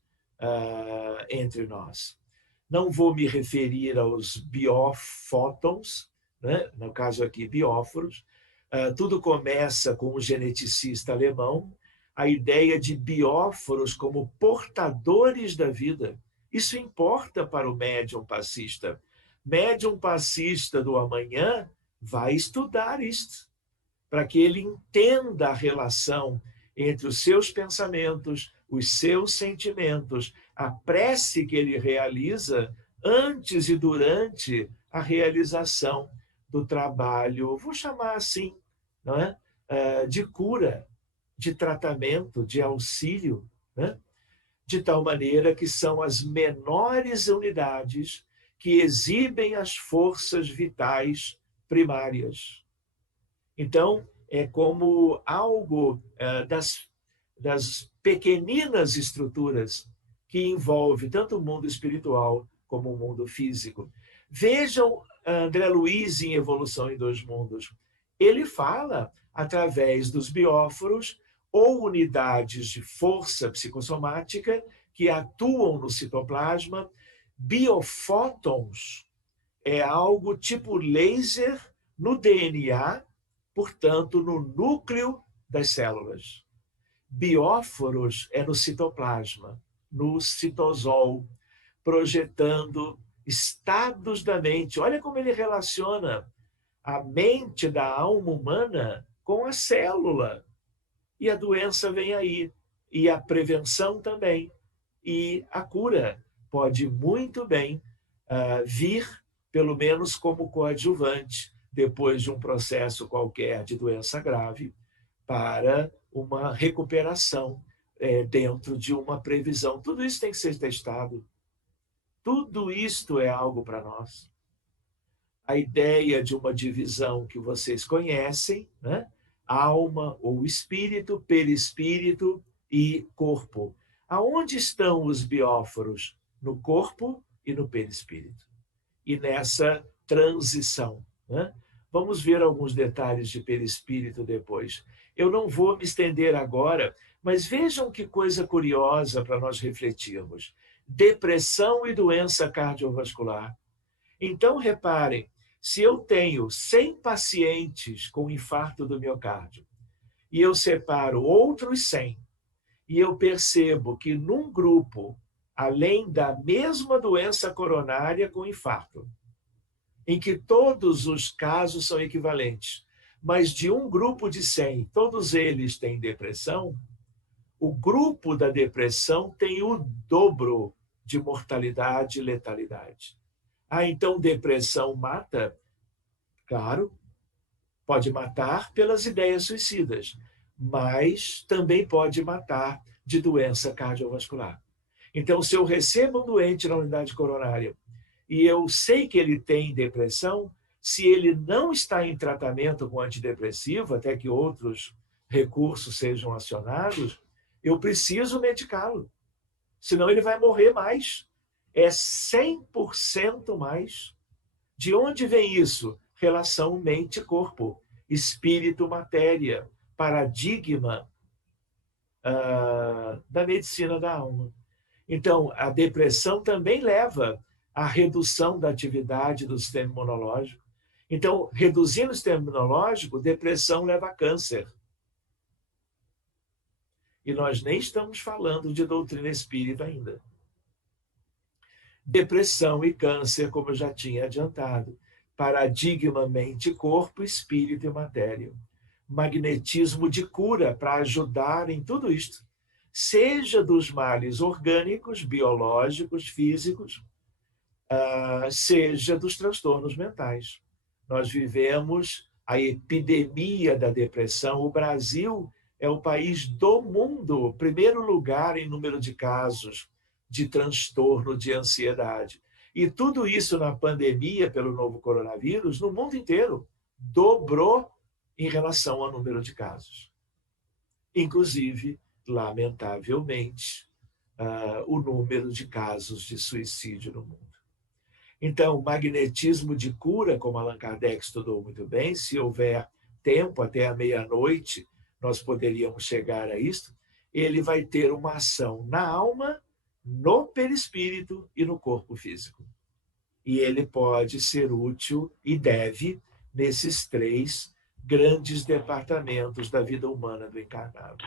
entre nós. Não vou me referir aos biofótons, né? No caso aqui, bióforos. Tudo começa com um geneticista alemão, a ideia de bióforos como portadores da vida. Isso importa para o médium passista. Médium passista do amanhã vai estudar isto, para que ele entenda a relação entre os seus pensamentos, os seus sentimentos, a prece que ele realiza antes e durante a realização do trabalho, vou chamar assim, não é? De cura, de tratamento, de auxílio, né? De tal maneira que são as menores unidades que exibem as forças vitais primárias. Então, é como algo das pequeninas estruturas que envolve tanto o mundo espiritual como o mundo físico. Vejam André Luiz em Evolução em Dois Mundos. Ele fala através dos bióforos ou unidades de força psicossomática que atuam no citoplasma. Biofótons é algo tipo laser no DNA, portanto, no núcleo das células. Bióforos é no citoplasma, no citosol, projetando estados da mente. Olha como ele relaciona a mente da alma humana com a célula. E a doença vem aí, e a prevenção também, e a cura pode muito bem vir, pelo menos como coadjuvante, depois de um processo qualquer de doença grave, para uma recuperação dentro de uma previsão. Tudo isso tem que ser testado. Tudo isto é algo para nós. A ideia de uma divisão que vocês conhecem, né? Alma ou espírito, perispírito e corpo. Aonde estão os bióforos? No corpo e no perispírito. E nessa transição, né? Vamos ver alguns detalhes de perispírito depois. Eu não vou me estender agora, mas vejam que coisa curiosa para nós refletirmos. Depressão e doença cardiovascular. Então, reparem, se eu tenho 100 pacientes com infarto do miocárdio e eu separo outros 100 e eu percebo que num grupo, além da mesma doença coronária com infarto, em que todos os casos são equivalentes, mas de um grupo de 100, todos eles têm depressão, o grupo da depressão tem o dobro de mortalidade e letalidade. Então depressão mata? Claro, pode matar pelas ideias suicidas, mas também pode matar de doença cardiovascular. Então, se eu recebo um doente na unidade coronária e eu sei que ele tem depressão, se ele não está em tratamento com antidepressivo, até que outros recursos sejam acionados, eu preciso medicá-lo. Senão ele vai morrer mais. É 100% mais. De onde vem isso? Relação mente-corpo, espírito-matéria, paradigma da medicina da alma. Então, a depressão também leva à redução da atividade do sistema imunológico. Então, reduzindo o sistema imunológico, depressão leva a câncer. E nós nem estamos falando de doutrina espírita ainda. Depressão e câncer, como eu já tinha adiantado. Paradigma mente, corpo, espírito e matéria. Magnetismo de cura para ajudar em tudo isto. Seja dos males orgânicos, biológicos, físicos, seja dos transtornos mentais. Nós vivemos a epidemia da depressão. O Brasil é o país do mundo, primeiro lugar em número de casos de transtorno de ansiedade. E tudo isso na pandemia pelo novo coronavírus, no mundo inteiro, dobrou em relação ao número de casos. Inclusive, lamentavelmente, o número de casos de suicídio no mundo. Então, o magnetismo de cura, como Allan Kardec estudou muito bem, se houver tempo, até a meia-noite, nós poderíamos chegar a isso, ele vai ter uma ação na alma, no perispírito e no corpo físico. E ele pode ser útil e deve nesses 3 grandes departamentos da vida humana do encarnado.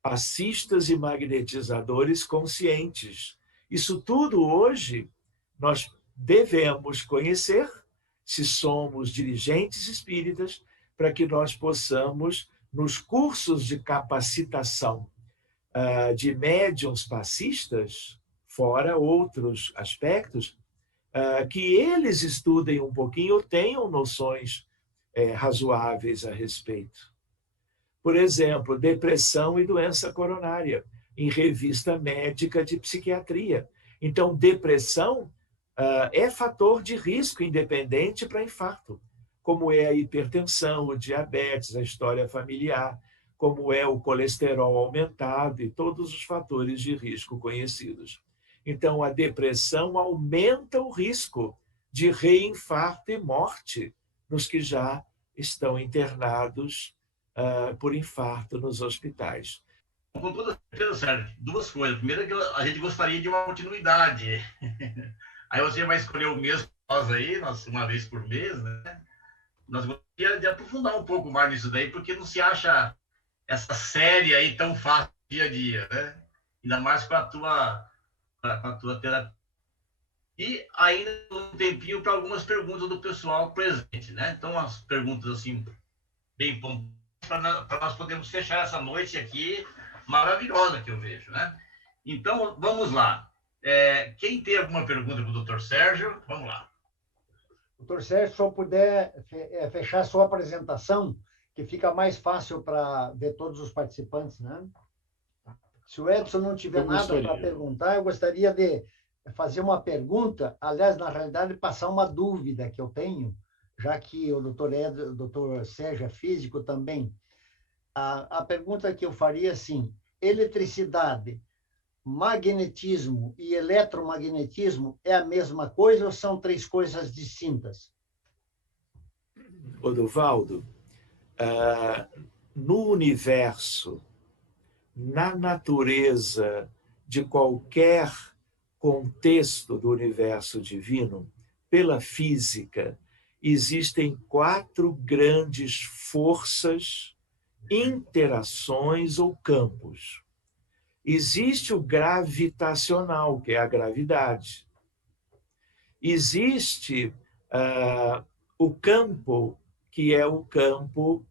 Passistas e magnetizadores conscientes. Isso tudo hoje nós devemos conhecer, se somos dirigentes espíritas, para que nós possamos, nos cursos de capacitação de médiuns passistas, fora outros aspectos, que eles estudem um pouquinho ou tenham noções razoáveis a respeito. Por exemplo, depressão e doença coronária, em revista médica de psiquiatria. Então, depressão é fator de risco independente para infarto, como é a hipertensão, o diabetes, a história familiar, como é o colesterol aumentado e todos os fatores de risco conhecidos. Então, a depressão aumenta o risco de reinfarto e morte nos que já estão internados por infarto nos hospitais. Com toda certeza, Sérgio, 2 coisas. Primeiro é que a gente gostaria de uma continuidade. Aí você vai escolher o mês nós aí, uma vez por mês, né? Nós gostaríamos de aprofundar um pouco mais nisso daí, porque não se acha essa série aí tão fácil dia a dia, né? Ainda mais com a tua terapia. E ainda um tempinho para algumas perguntas do pessoal presente, né? Então, as perguntas assim, bem pontuais, para nós podermos fechar essa noite aqui maravilhosa que eu vejo, né? Então, vamos lá. Quem tem alguma pergunta para o Dr. Sérgio, vamos lá. Doutor Sérgio, se eu puder fechar a sua apresentação, que fica mais fácil para ver todos os participantes, né? Se o Edson não tiver nada para perguntar, eu gostaria de fazer uma pergunta, aliás, na realidade, passar uma dúvida que eu tenho, já que o doutor Sérgio é físico também. A pergunta que eu faria é assim: eletricidade, magnetismo e eletromagnetismo é a mesma coisa ou são 3 coisas distintas? Odovaldo, no universo, na natureza de qualquer contexto do universo divino, pela física, existem 4 grandes forças, interações ou campos. Existe o gravitacional, que é a gravidade. Existe o campo, que é o campo...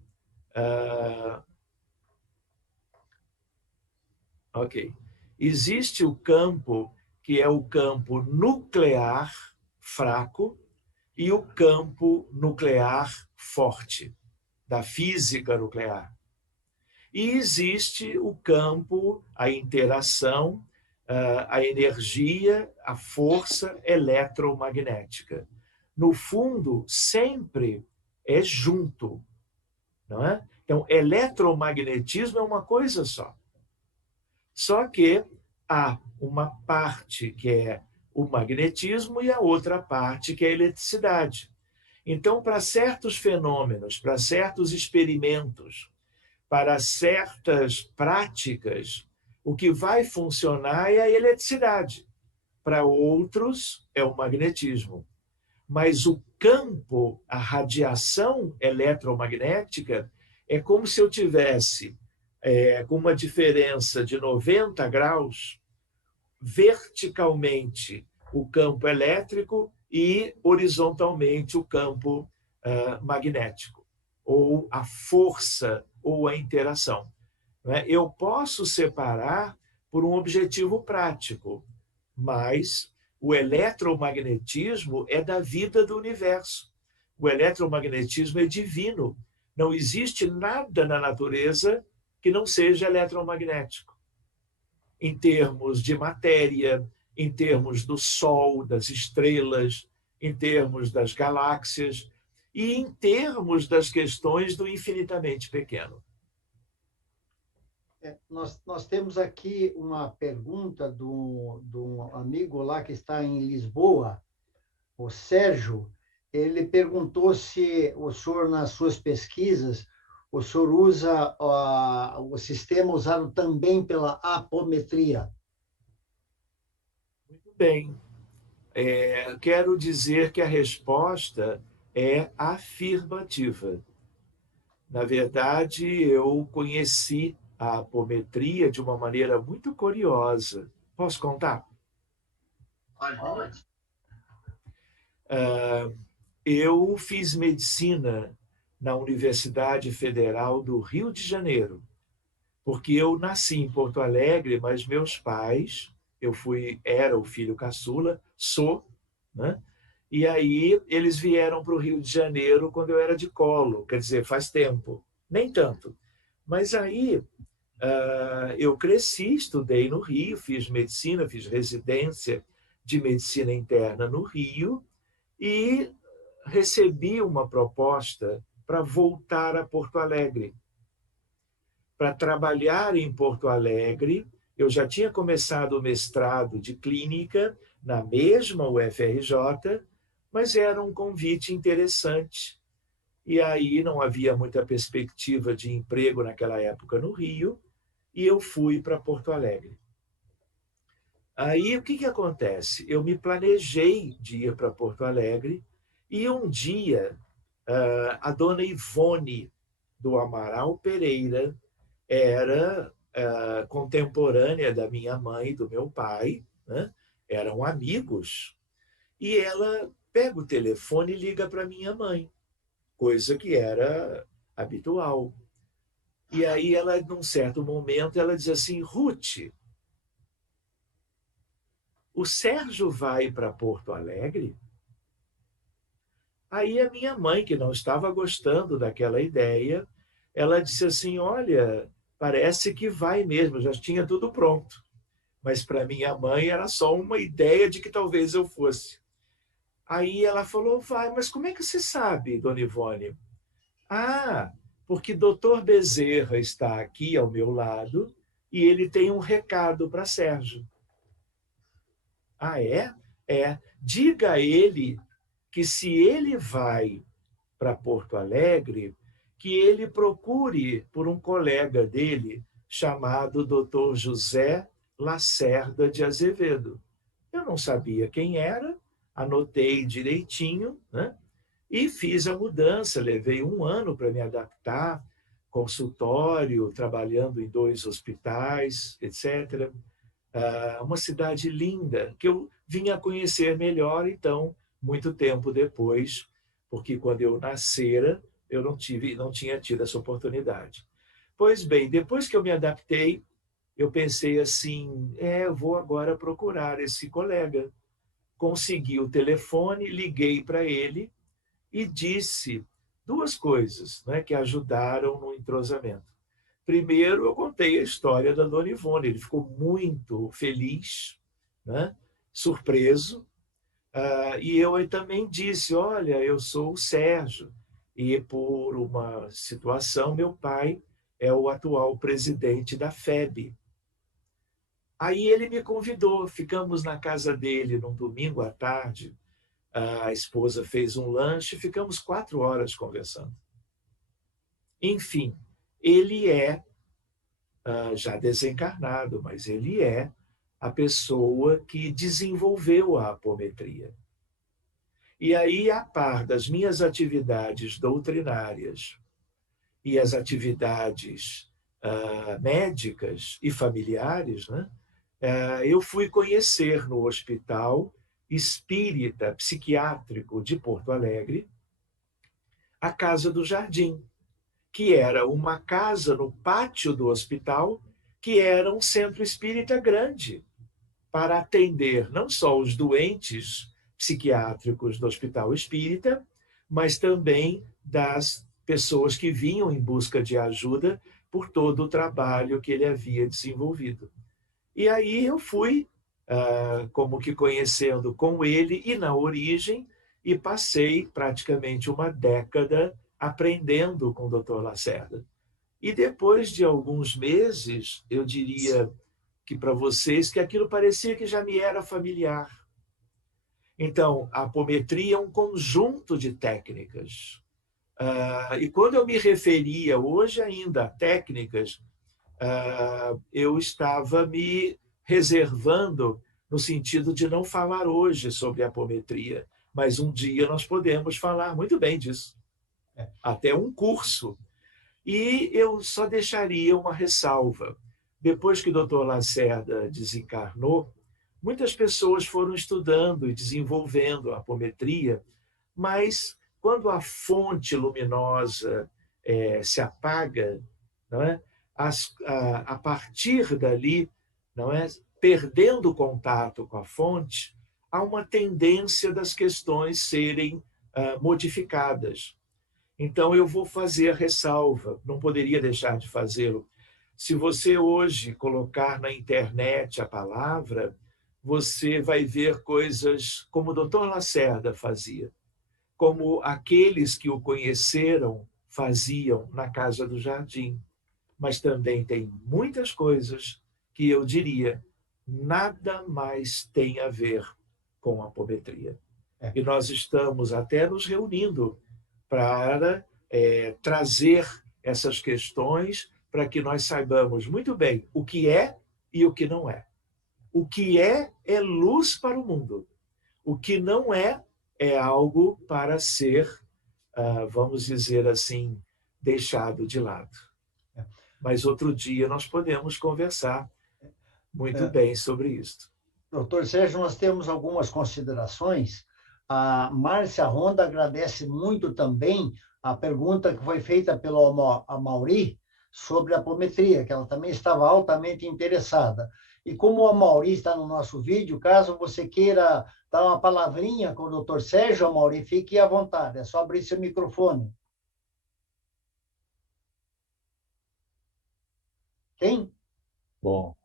Existe o campo, que é o campo nuclear fraco, e o campo nuclear forte, da física nuclear. E existe o campo, a interação, a energia, a força eletromagnética. No fundo, sempre é junto, não é? Então, eletromagnetismo é uma coisa só. Só que há uma parte que é o magnetismo e a outra parte que é a eletricidade. Então, para certos fenômenos, para certos experimentos, para certas práticas, o que vai funcionar é a eletricidade. Para outros, é o magnetismo. Mas o campo, a radiação eletromagnética, é como se eu tivesse, com uma diferença de 90 graus, verticalmente o campo elétrico e horizontalmente o campo magnético, ou a força ou a interação. Eu posso separar por um objetivo prático, mas o eletromagnetismo é da vida do universo. O eletromagnetismo é divino. Não existe nada na natureza que não seja eletromagnético. Em termos de matéria, em termos do Sol, das estrelas, em termos das galáxias e em termos das questões do infinitamente pequeno. Nós temos aqui uma pergunta do amigo lá que está em Lisboa, o Sérgio. Ele perguntou se o senhor, nas suas pesquisas, o senhor usa o sistema usado também pela apometria. Muito bem. Quero dizer que a resposta é afirmativa. Na verdade, eu conheci a apometria de uma maneira muito curiosa. Posso contar? Pode. Eu fiz medicina na Universidade Federal do Rio de Janeiro, porque eu nasci em Porto Alegre, mas meus pais, era o filho caçula, né? E aí eles vieram para o Rio de Janeiro quando eu era de colo, quer dizer, faz tempo, nem tanto. Mas aí eu cresci, estudei no Rio, fiz medicina, fiz residência de medicina interna no Rio e recebi uma proposta para voltar a Porto Alegre, para trabalhar em Porto Alegre. Eu já tinha começado o mestrado de clínica na mesma UFRJ, mas era um convite interessante. E aí não havia muita perspectiva de emprego naquela época no Rio, e eu fui para Porto Alegre. Aí o que acontece? Eu me planejei de ir para Porto Alegre, e um dia a dona Ivone do Amaral Pereira era contemporânea da minha mãe e do meu pai, né? Eram amigos, e ela pega o telefone e liga para minha mãe, coisa que era habitual. E aí ela, num certo momento, ela diz assim: Ruth, o Sérgio vai para Porto Alegre? Aí a minha mãe, que não estava gostando daquela ideia, ela disse assim: olha, parece que vai mesmo, já tinha tudo pronto. Mas para minha mãe era só uma ideia de que talvez eu fosse. Aí ela falou: vai, mas como é que você sabe, dona Ivone? Ah, porque doutor Bezerra está aqui ao meu lado e ele tem um recado para Sérgio. Ah, é? É. Diga a ele que se ele vai para Porto Alegre, que ele procure por um colega dele chamado Dr. José Lacerda de Azevedo. Eu não sabia quem era, anotei direitinho, né? E fiz a mudança. Levei 1 ano para me adaptar, consultório, trabalhando em 2 hospitais, etc. Uma cidade linda, que eu vim a conhecer melhor, então, muito tempo depois, porque quando eu nascera, eu não tinha tido essa oportunidade. Pois bem, depois que eu me adaptei, eu pensei assim: eu vou agora procurar esse colega. Consegui o telefone, liguei para ele e disse 2 coisas, né, que ajudaram no entrosamento. Primeiro, eu contei a história da dona Ivone. Ele ficou muito feliz, né, surpreso. E eu também disse: olha, eu sou o Sérgio, e por uma situação, meu pai é o atual presidente da FEB. Aí ele me convidou, ficamos na casa dele num domingo à tarde, a esposa fez um lanche, ficamos 4 horas conversando. Enfim, ele é, já desencarnado, mas ele é a pessoa que desenvolveu a apometria. E aí, a par das minhas atividades doutrinárias e as atividades médicas e familiares, né, eu fui conhecer no Hospital Espírita Psiquiátrico de Porto Alegre a Casa do Jardim, que era uma casa no pátio do hospital, que era um centro espírita grande, para atender não só os doentes psiquiátricos do Hospital Espírita, mas também das pessoas que vinham em busca de ajuda por todo o trabalho que ele havia desenvolvido. E aí eu fui como que conhecendo com ele e na origem, e passei praticamente uma década aprendendo com o Dr. Lacerda. E depois de alguns meses, eu diria que para vocês que aquilo parecia que já me era familiar. Então, a apometria é um conjunto de técnicas. E quando eu me referia hoje ainda a técnicas, eu estava me reservando no sentido de não falar hoje sobre apometria, mas um dia nós podemos falar muito bem disso. Até um curso. E eu só deixaria uma ressalva. Depois que o Dr. Lacerda desencarnou, muitas pessoas foram estudando e desenvolvendo a apometria, mas quando a fonte luminosa se apaga, não é? A partir dali, não é? Perdendo contato com a fonte, há uma tendência das questões serem modificadas. Então, eu vou fazer a ressalva, não poderia deixar de fazê-lo. Se você hoje colocar na internet a palavra, você vai ver coisas como o Dr. Lacerda fazia, como aqueles que o conheceram faziam na Casa do Jardim. Mas também tem muitas coisas que eu diria nada mais tem a ver com a apometria. E nós estamos até nos reunindo para trazer essas questões para que nós saibamos muito bem o que é e o que não é. O que é luz para o mundo. O que não é algo para ser, vamos dizer assim, deixado de lado. Mas outro dia nós podemos conversar muito bem sobre isso. Doutor Sérgio, nós temos algumas considerações. A Márcia Ronda agradece muito também a pergunta que foi feita pelo Amauri sobre a apometria, que ela também estava altamente interessada. E como o Amauri está no nosso vídeo, caso você queira dar uma palavrinha com o doutor Sérgio, Amauri, fique à vontade, é só abrir seu microfone. Quem? Bom.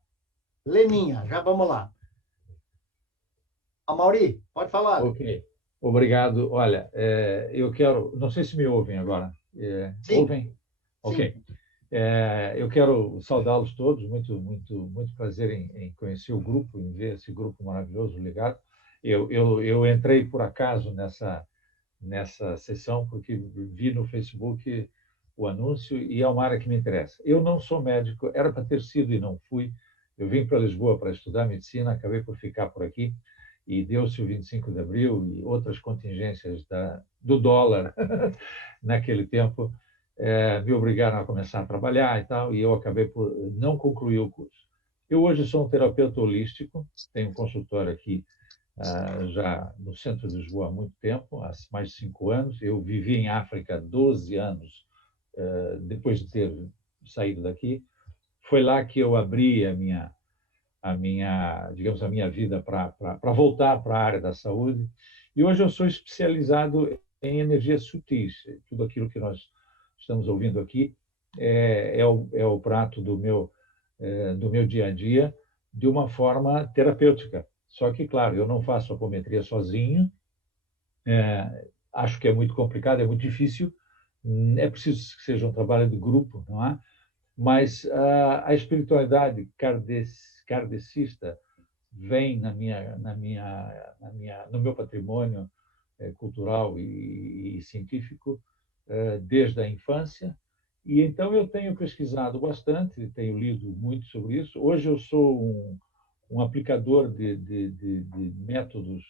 Leninha, já vamos lá. Amauri, pode falar. Ok, obrigado. Olha, eu quero, não sei se me ouvem agora. Sim. Ouvem? Ok. Sim. Eu quero saudá-los todos, muito prazer em conhecer o grupo, em ver esse grupo maravilhoso ligado. Eu entrei por acaso nessa sessão porque vi no Facebook o anúncio e é uma área que me interessa. Eu não sou médico, era para ter sido e não fui. Eu vim para Lisboa para estudar medicina, acabei por ficar por aqui e deu-se o 25 de abril e outras contingências do dólar naquele tempo me obrigaram a começar a trabalhar e tal, e eu acabei por não concluir o curso. Eu hoje sou um terapeuta holístico, tenho um consultório aqui já no centro de Lisboa há muito tempo, há mais de 5 anos. Eu vivi em África 12 anos depois de ter saído daqui. Foi lá que eu abri a minha vida para voltar para a área da saúde. E hoje eu sou especializado em energias sutis. Tudo aquilo que nós estamos ouvindo aqui é o prato do meu dia a dia de uma forma terapêutica. Só que, claro, eu não faço apometria sozinho. Acho que é muito complicado, é muito difícil. É preciso que seja um trabalho de grupo, não é? Mas a espiritualidade kardecista vem no meu patrimônio cultural e científico desde a infância, e então eu tenho pesquisado bastante, tenho lido muito sobre isso. Hoje eu sou um aplicador de métodos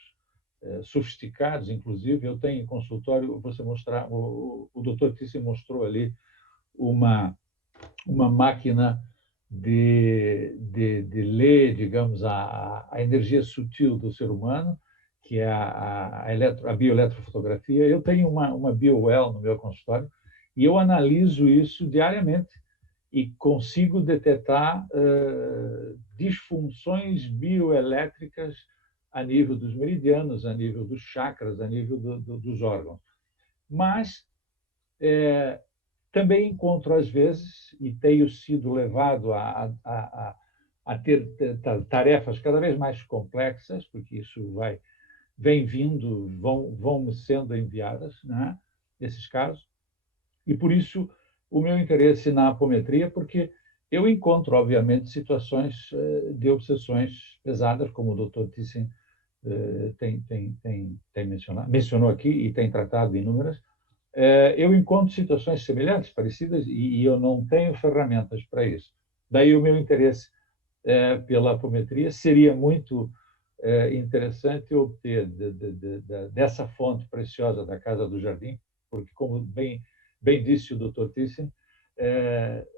sofisticados, inclusive. Eu tenho em consultório, você mostrar, o doutor Tícia mostrou ali uma máquina de ler, digamos, a energia sutil do ser humano, que é a bioeletrofotografia. Eu tenho uma BioWell no meu consultório e eu analiso isso diariamente e consigo detectar disfunções bioelétricas a nível dos meridianos, a nível dos chakras, a nível dos órgãos. Mas também encontro, às vezes, e tenho sido levado a a ter tarefas cada vez mais complexas, porque isso vem vindo, vão sendo enviadas, né, esses casos. E, por isso, o meu interesse na apometria, porque eu encontro, obviamente, situações de obsessões pesadas, como o Dr. Thyssen mencionou aqui e tem tratado inúmeras. Eu encontro situações semelhantes, parecidas, e eu não tenho ferramentas para isso. Daí o meu interesse pela apometria. Seria muito interessante obter dessa fonte preciosa da Casa do Jardim, porque, como bem disse o Dr. Thyssen,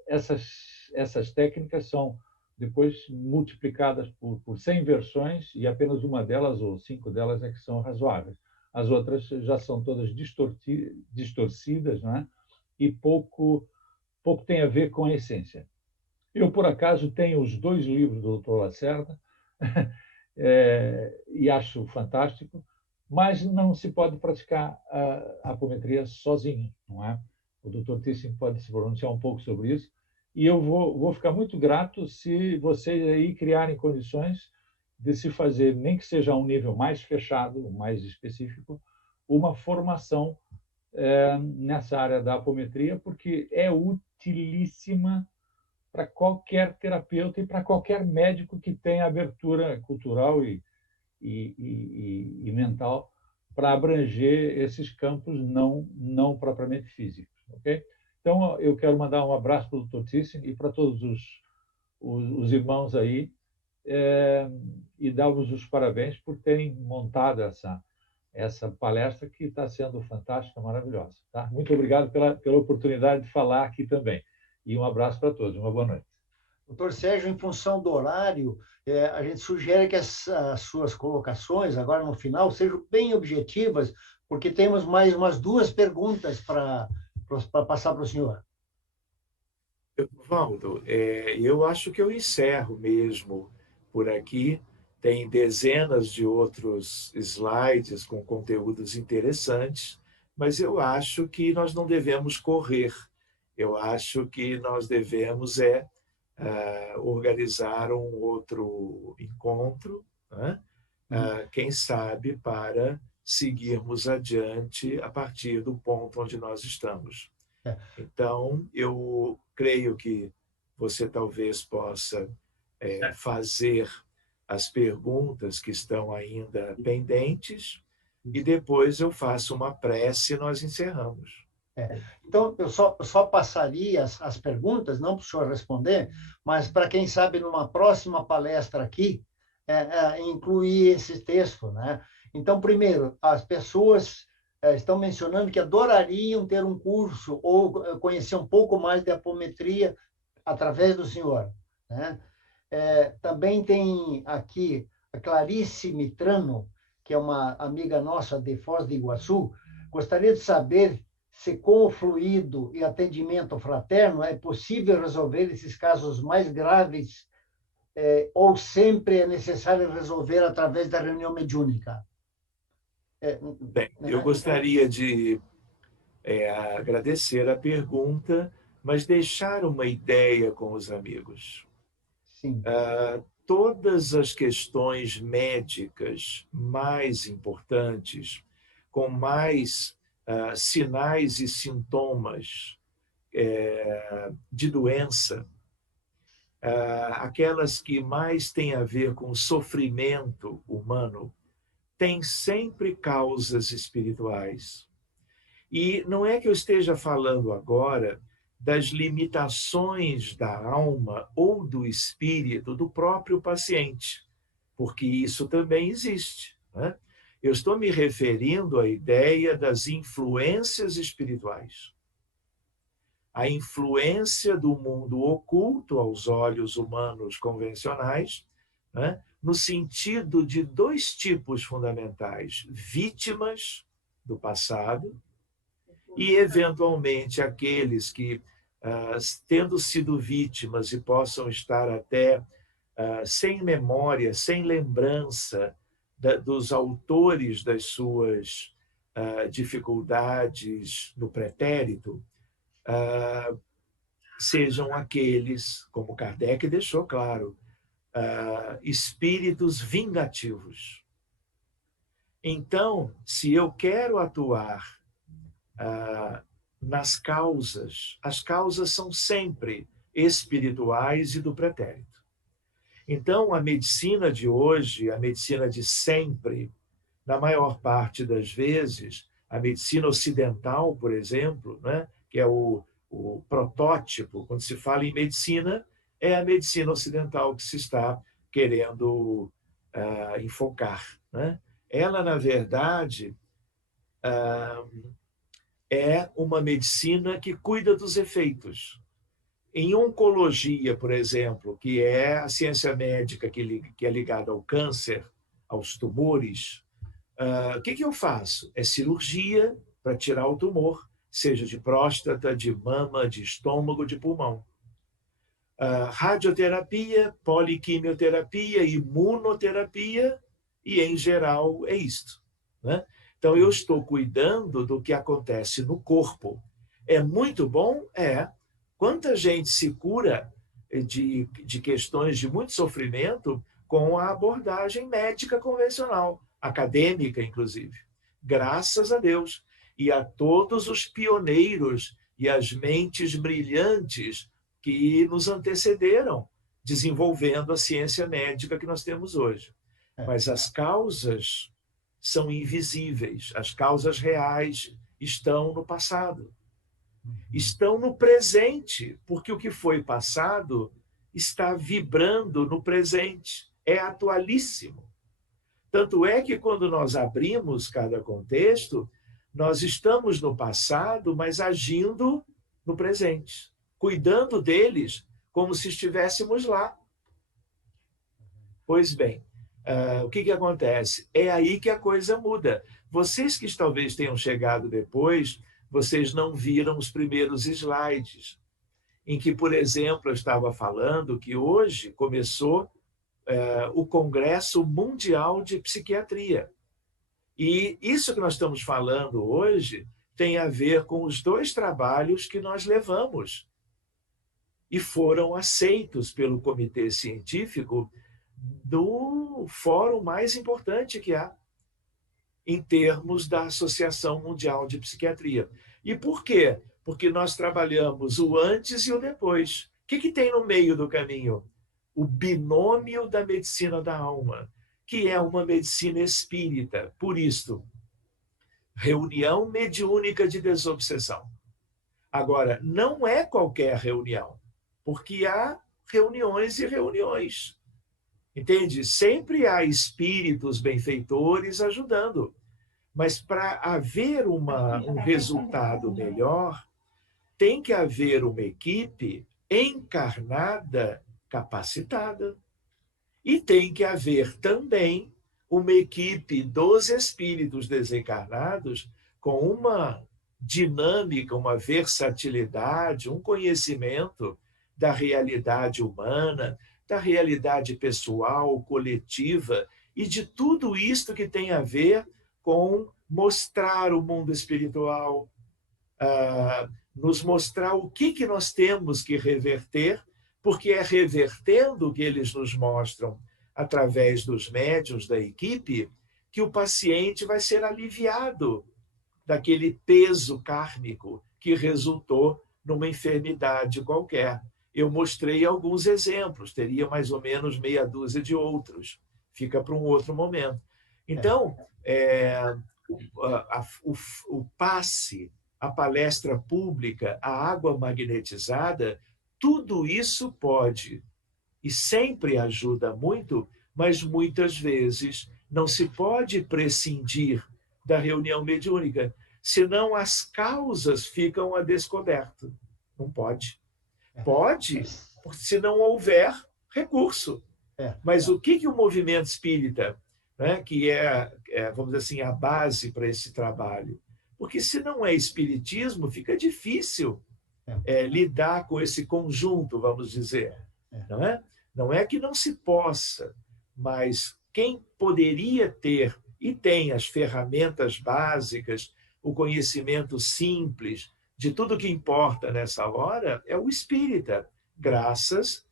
essas técnicas são depois multiplicadas por 100 versões e apenas uma delas ou 5 delas é que são razoáveis. As outras já são todas distorcidas, né? E pouco tem a ver com a essência. Eu, por acaso, tenho os 2 livros do Dr. Lacerda e acho fantástico, mas não se pode praticar a apometria sozinho, não é? O Dr. Thyssen pode se pronunciar um pouco sobre isso, e eu vou ficar muito grato se vocês aí criarem condições de se fazer, nem que seja a um nível mais fechado, mais específico, uma formação nessa área da apometria, porque é utilíssima para qualquer terapeuta e para qualquer médico que tenha abertura cultural e mental para abranger esses campos não propriamente físicos, ok? Então, eu quero mandar um abraço para o Dr. Thyssen e para todos os irmãos aí e dar-vos os parabéns por terem montado essa palestra que está sendo fantástica, maravilhosa. Tá? Muito obrigado pela oportunidade de falar aqui também. E um abraço para todos. Uma boa noite. Doutor Sérgio, em função do horário, a gente sugere que as suas colocações, agora no final, sejam bem objetivas, porque temos mais umas 2 perguntas para passar para o senhor. Valdo, eu acho que eu encerro mesmo por aqui. Tem dezenas de outros slides com conteúdos interessantes, mas eu acho que nós não devemos correr. Eu acho que nós devemos organizar um outro encontro, né? Quem sabe para seguirmos adiante a partir do ponto onde nós estamos. Então, eu creio que você talvez possa fazer as perguntas que estão ainda pendentes e depois eu faço uma prece e nós encerramos. Então, eu só passaria as perguntas, não para o senhor responder, mas para quem sabe numa próxima palestra aqui, incluir esse texto, né? Então, primeiro, as pessoas estão mencionando que adorariam ter um curso ou conhecer um pouco mais de apometria através do senhor, né? Também tem aqui a Clarice Mitrano, que é uma amiga nossa de Foz do Iguaçu, gostaria de saber se com o fluido e atendimento fraterno é possível resolver esses casos mais graves ou sempre é necessário resolver através da reunião mediúnica? Bem, eu gostaria de agradecer a pergunta, mas deixar uma ideia com os amigos. Sim. Todas as questões médicas mais importantes, com mais sinais e sintomas de doença, aquelas que mais têm a ver com o sofrimento humano, têm sempre causas espirituais. E não é que eu esteja falando agora das limitações da alma ou do espírito do próprio paciente, porque isso também existe, né? Eu estou me referindo à ideia das influências espirituais. A influência do mundo oculto aos olhos humanos convencionais, né? No sentido de 2 tipos fundamentais: vítimas do passado e, eventualmente, aqueles que, tendo sido vítimas e possam estar até sem memória, sem lembrança dos autores das suas dificuldades no pretérito, sejam aqueles, como Kardec deixou claro, espíritos vingativos. Então, se eu quero atuar nas causas, as causas são sempre espirituais e do pretérito. Então, a medicina de hoje, a medicina de sempre, na maior parte das vezes, a medicina ocidental, por exemplo, né, que é o protótipo, quando se fala em medicina, é a medicina ocidental que se está querendo enfocar, né? Ela, na verdade, é uma medicina que cuida dos efeitos. Em oncologia, por exemplo, que é a ciência médica que é ligada ao câncer, aos tumores, o que eu faço? É cirurgia para tirar o tumor, seja de próstata, de mama, de estômago, de pulmão. Radioterapia, poliquimioterapia, imunoterapia, e, em geral, é isto, né? Então, eu estou cuidando do que acontece no corpo. É muito bom? É. Quanta gente se cura de questões de muito sofrimento com a abordagem médica convencional, acadêmica, inclusive. Graças a Deus. E a todos os pioneiros e as mentes brilhantes que nos antecederam, desenvolvendo a ciência médica que nós temos hoje. Mas as causas são invisíveis. As causas reais estão no passado. Estão no presente, porque o que foi passado está vibrando no presente. É atualíssimo. Tanto é que, quando nós abrimos cada contexto, nós estamos no passado, mas agindo no presente, cuidando deles como se estivéssemos lá. Pois bem, o que acontece? É aí que a coisa muda. Vocês que talvez tenham chegado depois, vocês não viram os primeiros slides, em que, por exemplo, eu estava falando que hoje começou o Congresso Mundial de Psiquiatria. E isso que nós estamos falando hoje tem a ver com os 2 trabalhos que nós levamos e foram aceitos pelo comitê científico do fórum mais importante que há em termos da Associação Mundial de Psiquiatria. E por quê? Porque nós trabalhamos o antes e o depois. O que tem no meio do caminho? O binômio da medicina da alma, que é uma medicina espírita. Por isso, reunião mediúnica de desobsessão. Agora, não é qualquer reunião, porque há reuniões e reuniões. Entende? Sempre há espíritos benfeitores ajudando. Mas para haver um resultado melhor, tem que haver uma equipe encarnada, capacitada. E tem que haver também uma equipe dos espíritos desencarnados com uma dinâmica, uma versatilidade, um conhecimento da realidade humana, da realidade pessoal, coletiva, e de tudo isto que tem a ver com mostrar o mundo espiritual, nos mostrar o que nós temos que reverter, porque é revertendo o que eles nos mostram através dos médiuns da equipe que o paciente vai ser aliviado daquele peso kármico que resultou numa enfermidade qualquer. Eu mostrei alguns exemplos, teria mais ou menos meia dúzia de outros. Fica para um outro momento. Então, o passe, a palestra pública, a água magnetizada, tudo isso pode e sempre ajuda muito, mas muitas vezes não se pode prescindir da reunião mediúnica, senão as causas ficam a descoberto. Não pode. Pode, se não houver recurso. Mas o que o movimento espírita, né, que vamos dizer assim, a base para esse trabalho? Porque se não é espiritismo, fica difícil lidar com esse conjunto, vamos dizer. Não é? Não é que não se possa, mas quem poderia ter e tem as ferramentas básicas, o conhecimento simples de tudo que importa nessa hora é o espírita, graças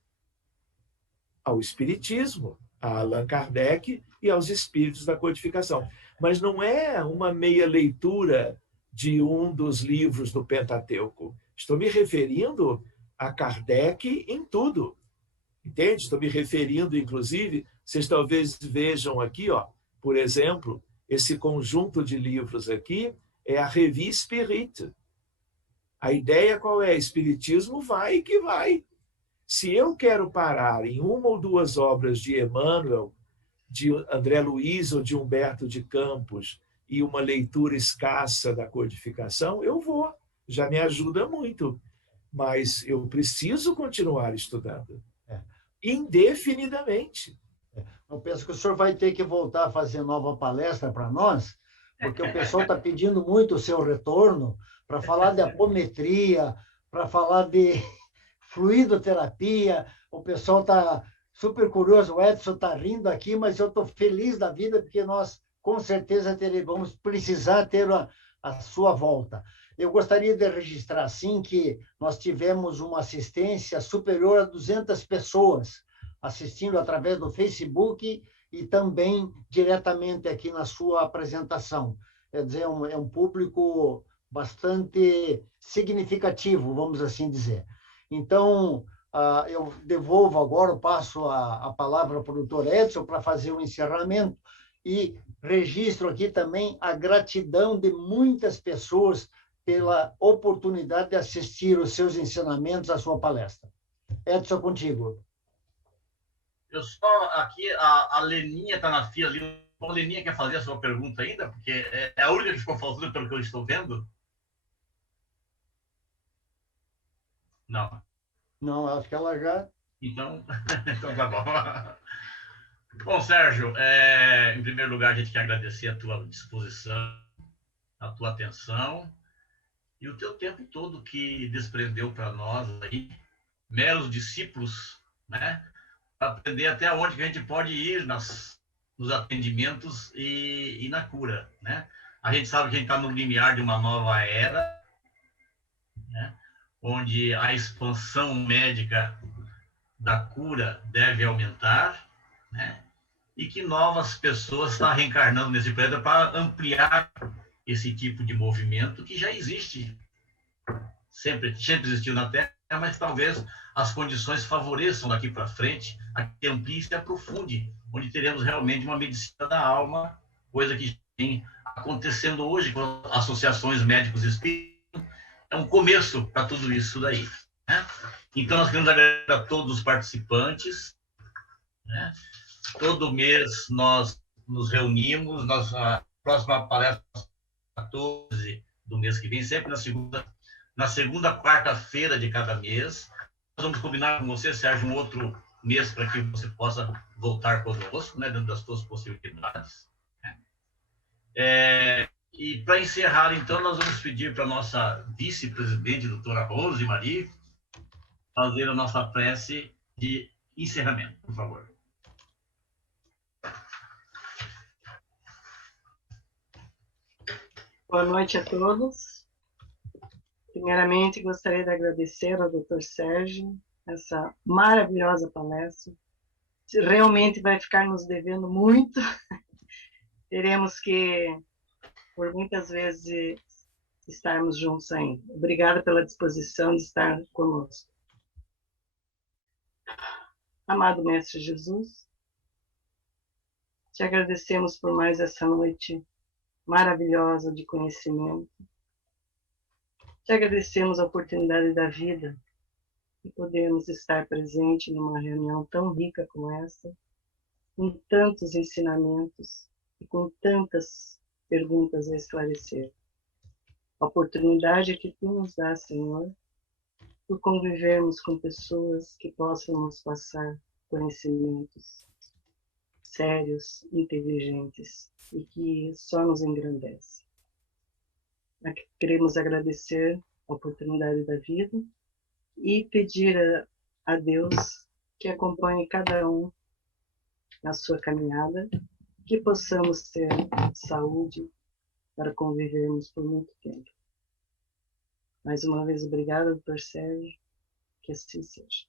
ao Espiritismo, a Allan Kardec e aos espíritos da codificação. Mas não é uma meia leitura de um dos livros do Pentateuco. Estou me referindo a Kardec em tudo. Entende? Estou me referindo, inclusive, vocês talvez vejam aqui, ó, por exemplo, esse conjunto de livros aqui é a Revue Spirit. A ideia qual é? Espiritismo vai que vai. Se eu quero parar em uma ou duas obras de Emmanuel, de André Luiz ou de Humberto de Campos, e uma leitura escassa da codificação, eu vou. Já me ajuda muito. Mas eu preciso continuar estudando. Indefinidamente. Eu penso que o senhor vai ter que voltar a fazer nova palestra para nós, porque o pessoal está pedindo muito o seu retorno para falar de apometria, para falar de fluidoterapia. O pessoal está super curioso, o Edson está rindo aqui, mas eu estou feliz da vida, porque nós, com certeza, vamos precisar ter a sua volta. Eu gostaria de registrar, sim, que nós tivemos uma assistência superior a 200 pessoas assistindo através do Facebook e também diretamente aqui na sua apresentação. Quer dizer, é um público bastante significativo, vamos assim dizer. Então, eu devolvo agora, eu passo a palavra para o doutor Edson para fazer o encerramento e registro aqui também a gratidão de muitas pessoas pela oportunidade de assistir os seus ensinamentos, a sua palestra. Edson, contigo. Eu só aqui, a Leninha está na fila ali. A Leninha quer fazer a sua pergunta ainda? Porque é a única que ficou faltando pelo que eu estou vendo. Não. Não, acho que ela já... Então, então tá bom. Bom, Sérgio, em primeiro lugar, a gente quer agradecer a tua disposição, a tua atenção e o teu tempo todo que desprendeu para nós aí, meros discípulos, né? Para aprender até onde que a gente pode ir nos atendimentos e na cura, né? A gente sabe que a gente está no limiar de uma nova era, né? Onde a expansão médica da cura deve aumentar, né? E que novas pessoas estão reencarnando nesse planeta para ampliar esse tipo de movimento que já existe, sempre existiu na Terra, mas talvez as condições favoreçam daqui para frente a que amplie e se aprofunde, onde teremos realmente uma medicina da alma, coisa que tem acontecendo hoje com associações médicos espíritas. É um começo para tudo isso daí, né? Então, nós queremos agradecer a todos os participantes, né? Todo mês nós nos reunimos, a próxima palestra 14 do mês que vem, sempre na segunda quarta-feira de cada mês. Nós vamos combinar com você, Sérgio, um outro mês para que você possa voltar conosco, né, dentro das suas possibilidades. E para encerrar, então, nós vamos pedir para a nossa vice-presidente, doutora Rose Marie, fazer a nossa prece de encerramento, por favor. Boa noite a todos. Primeiramente, gostaria de agradecer ao Dr. Sérgio essa maravilhosa palestra. Realmente vai ficar nos devendo muito. Teremos que, por muitas vezes, estarmos juntos ainda. Obrigada pela disposição de estar conosco. Amado Mestre Jesus, te agradecemos por mais essa noite maravilhosa de conhecimento. Te agradecemos a oportunidade da vida de podermos estar presente numa reunião tão rica como essa, com tantos ensinamentos e com tantas perguntas a esclarecer. A oportunidade que tu nos dá, Senhor, por convivermos com pessoas que possam nos passar conhecimentos sérios, inteligentes e que só nos engrandece. Queremos agradecer a oportunidade da vida e pedir a Deus que acompanhe cada um na sua caminhada, que possamos ter saúde para convivermos por muito tempo. Mais uma vez, obrigada, Dr. Sérgio, que assim seja.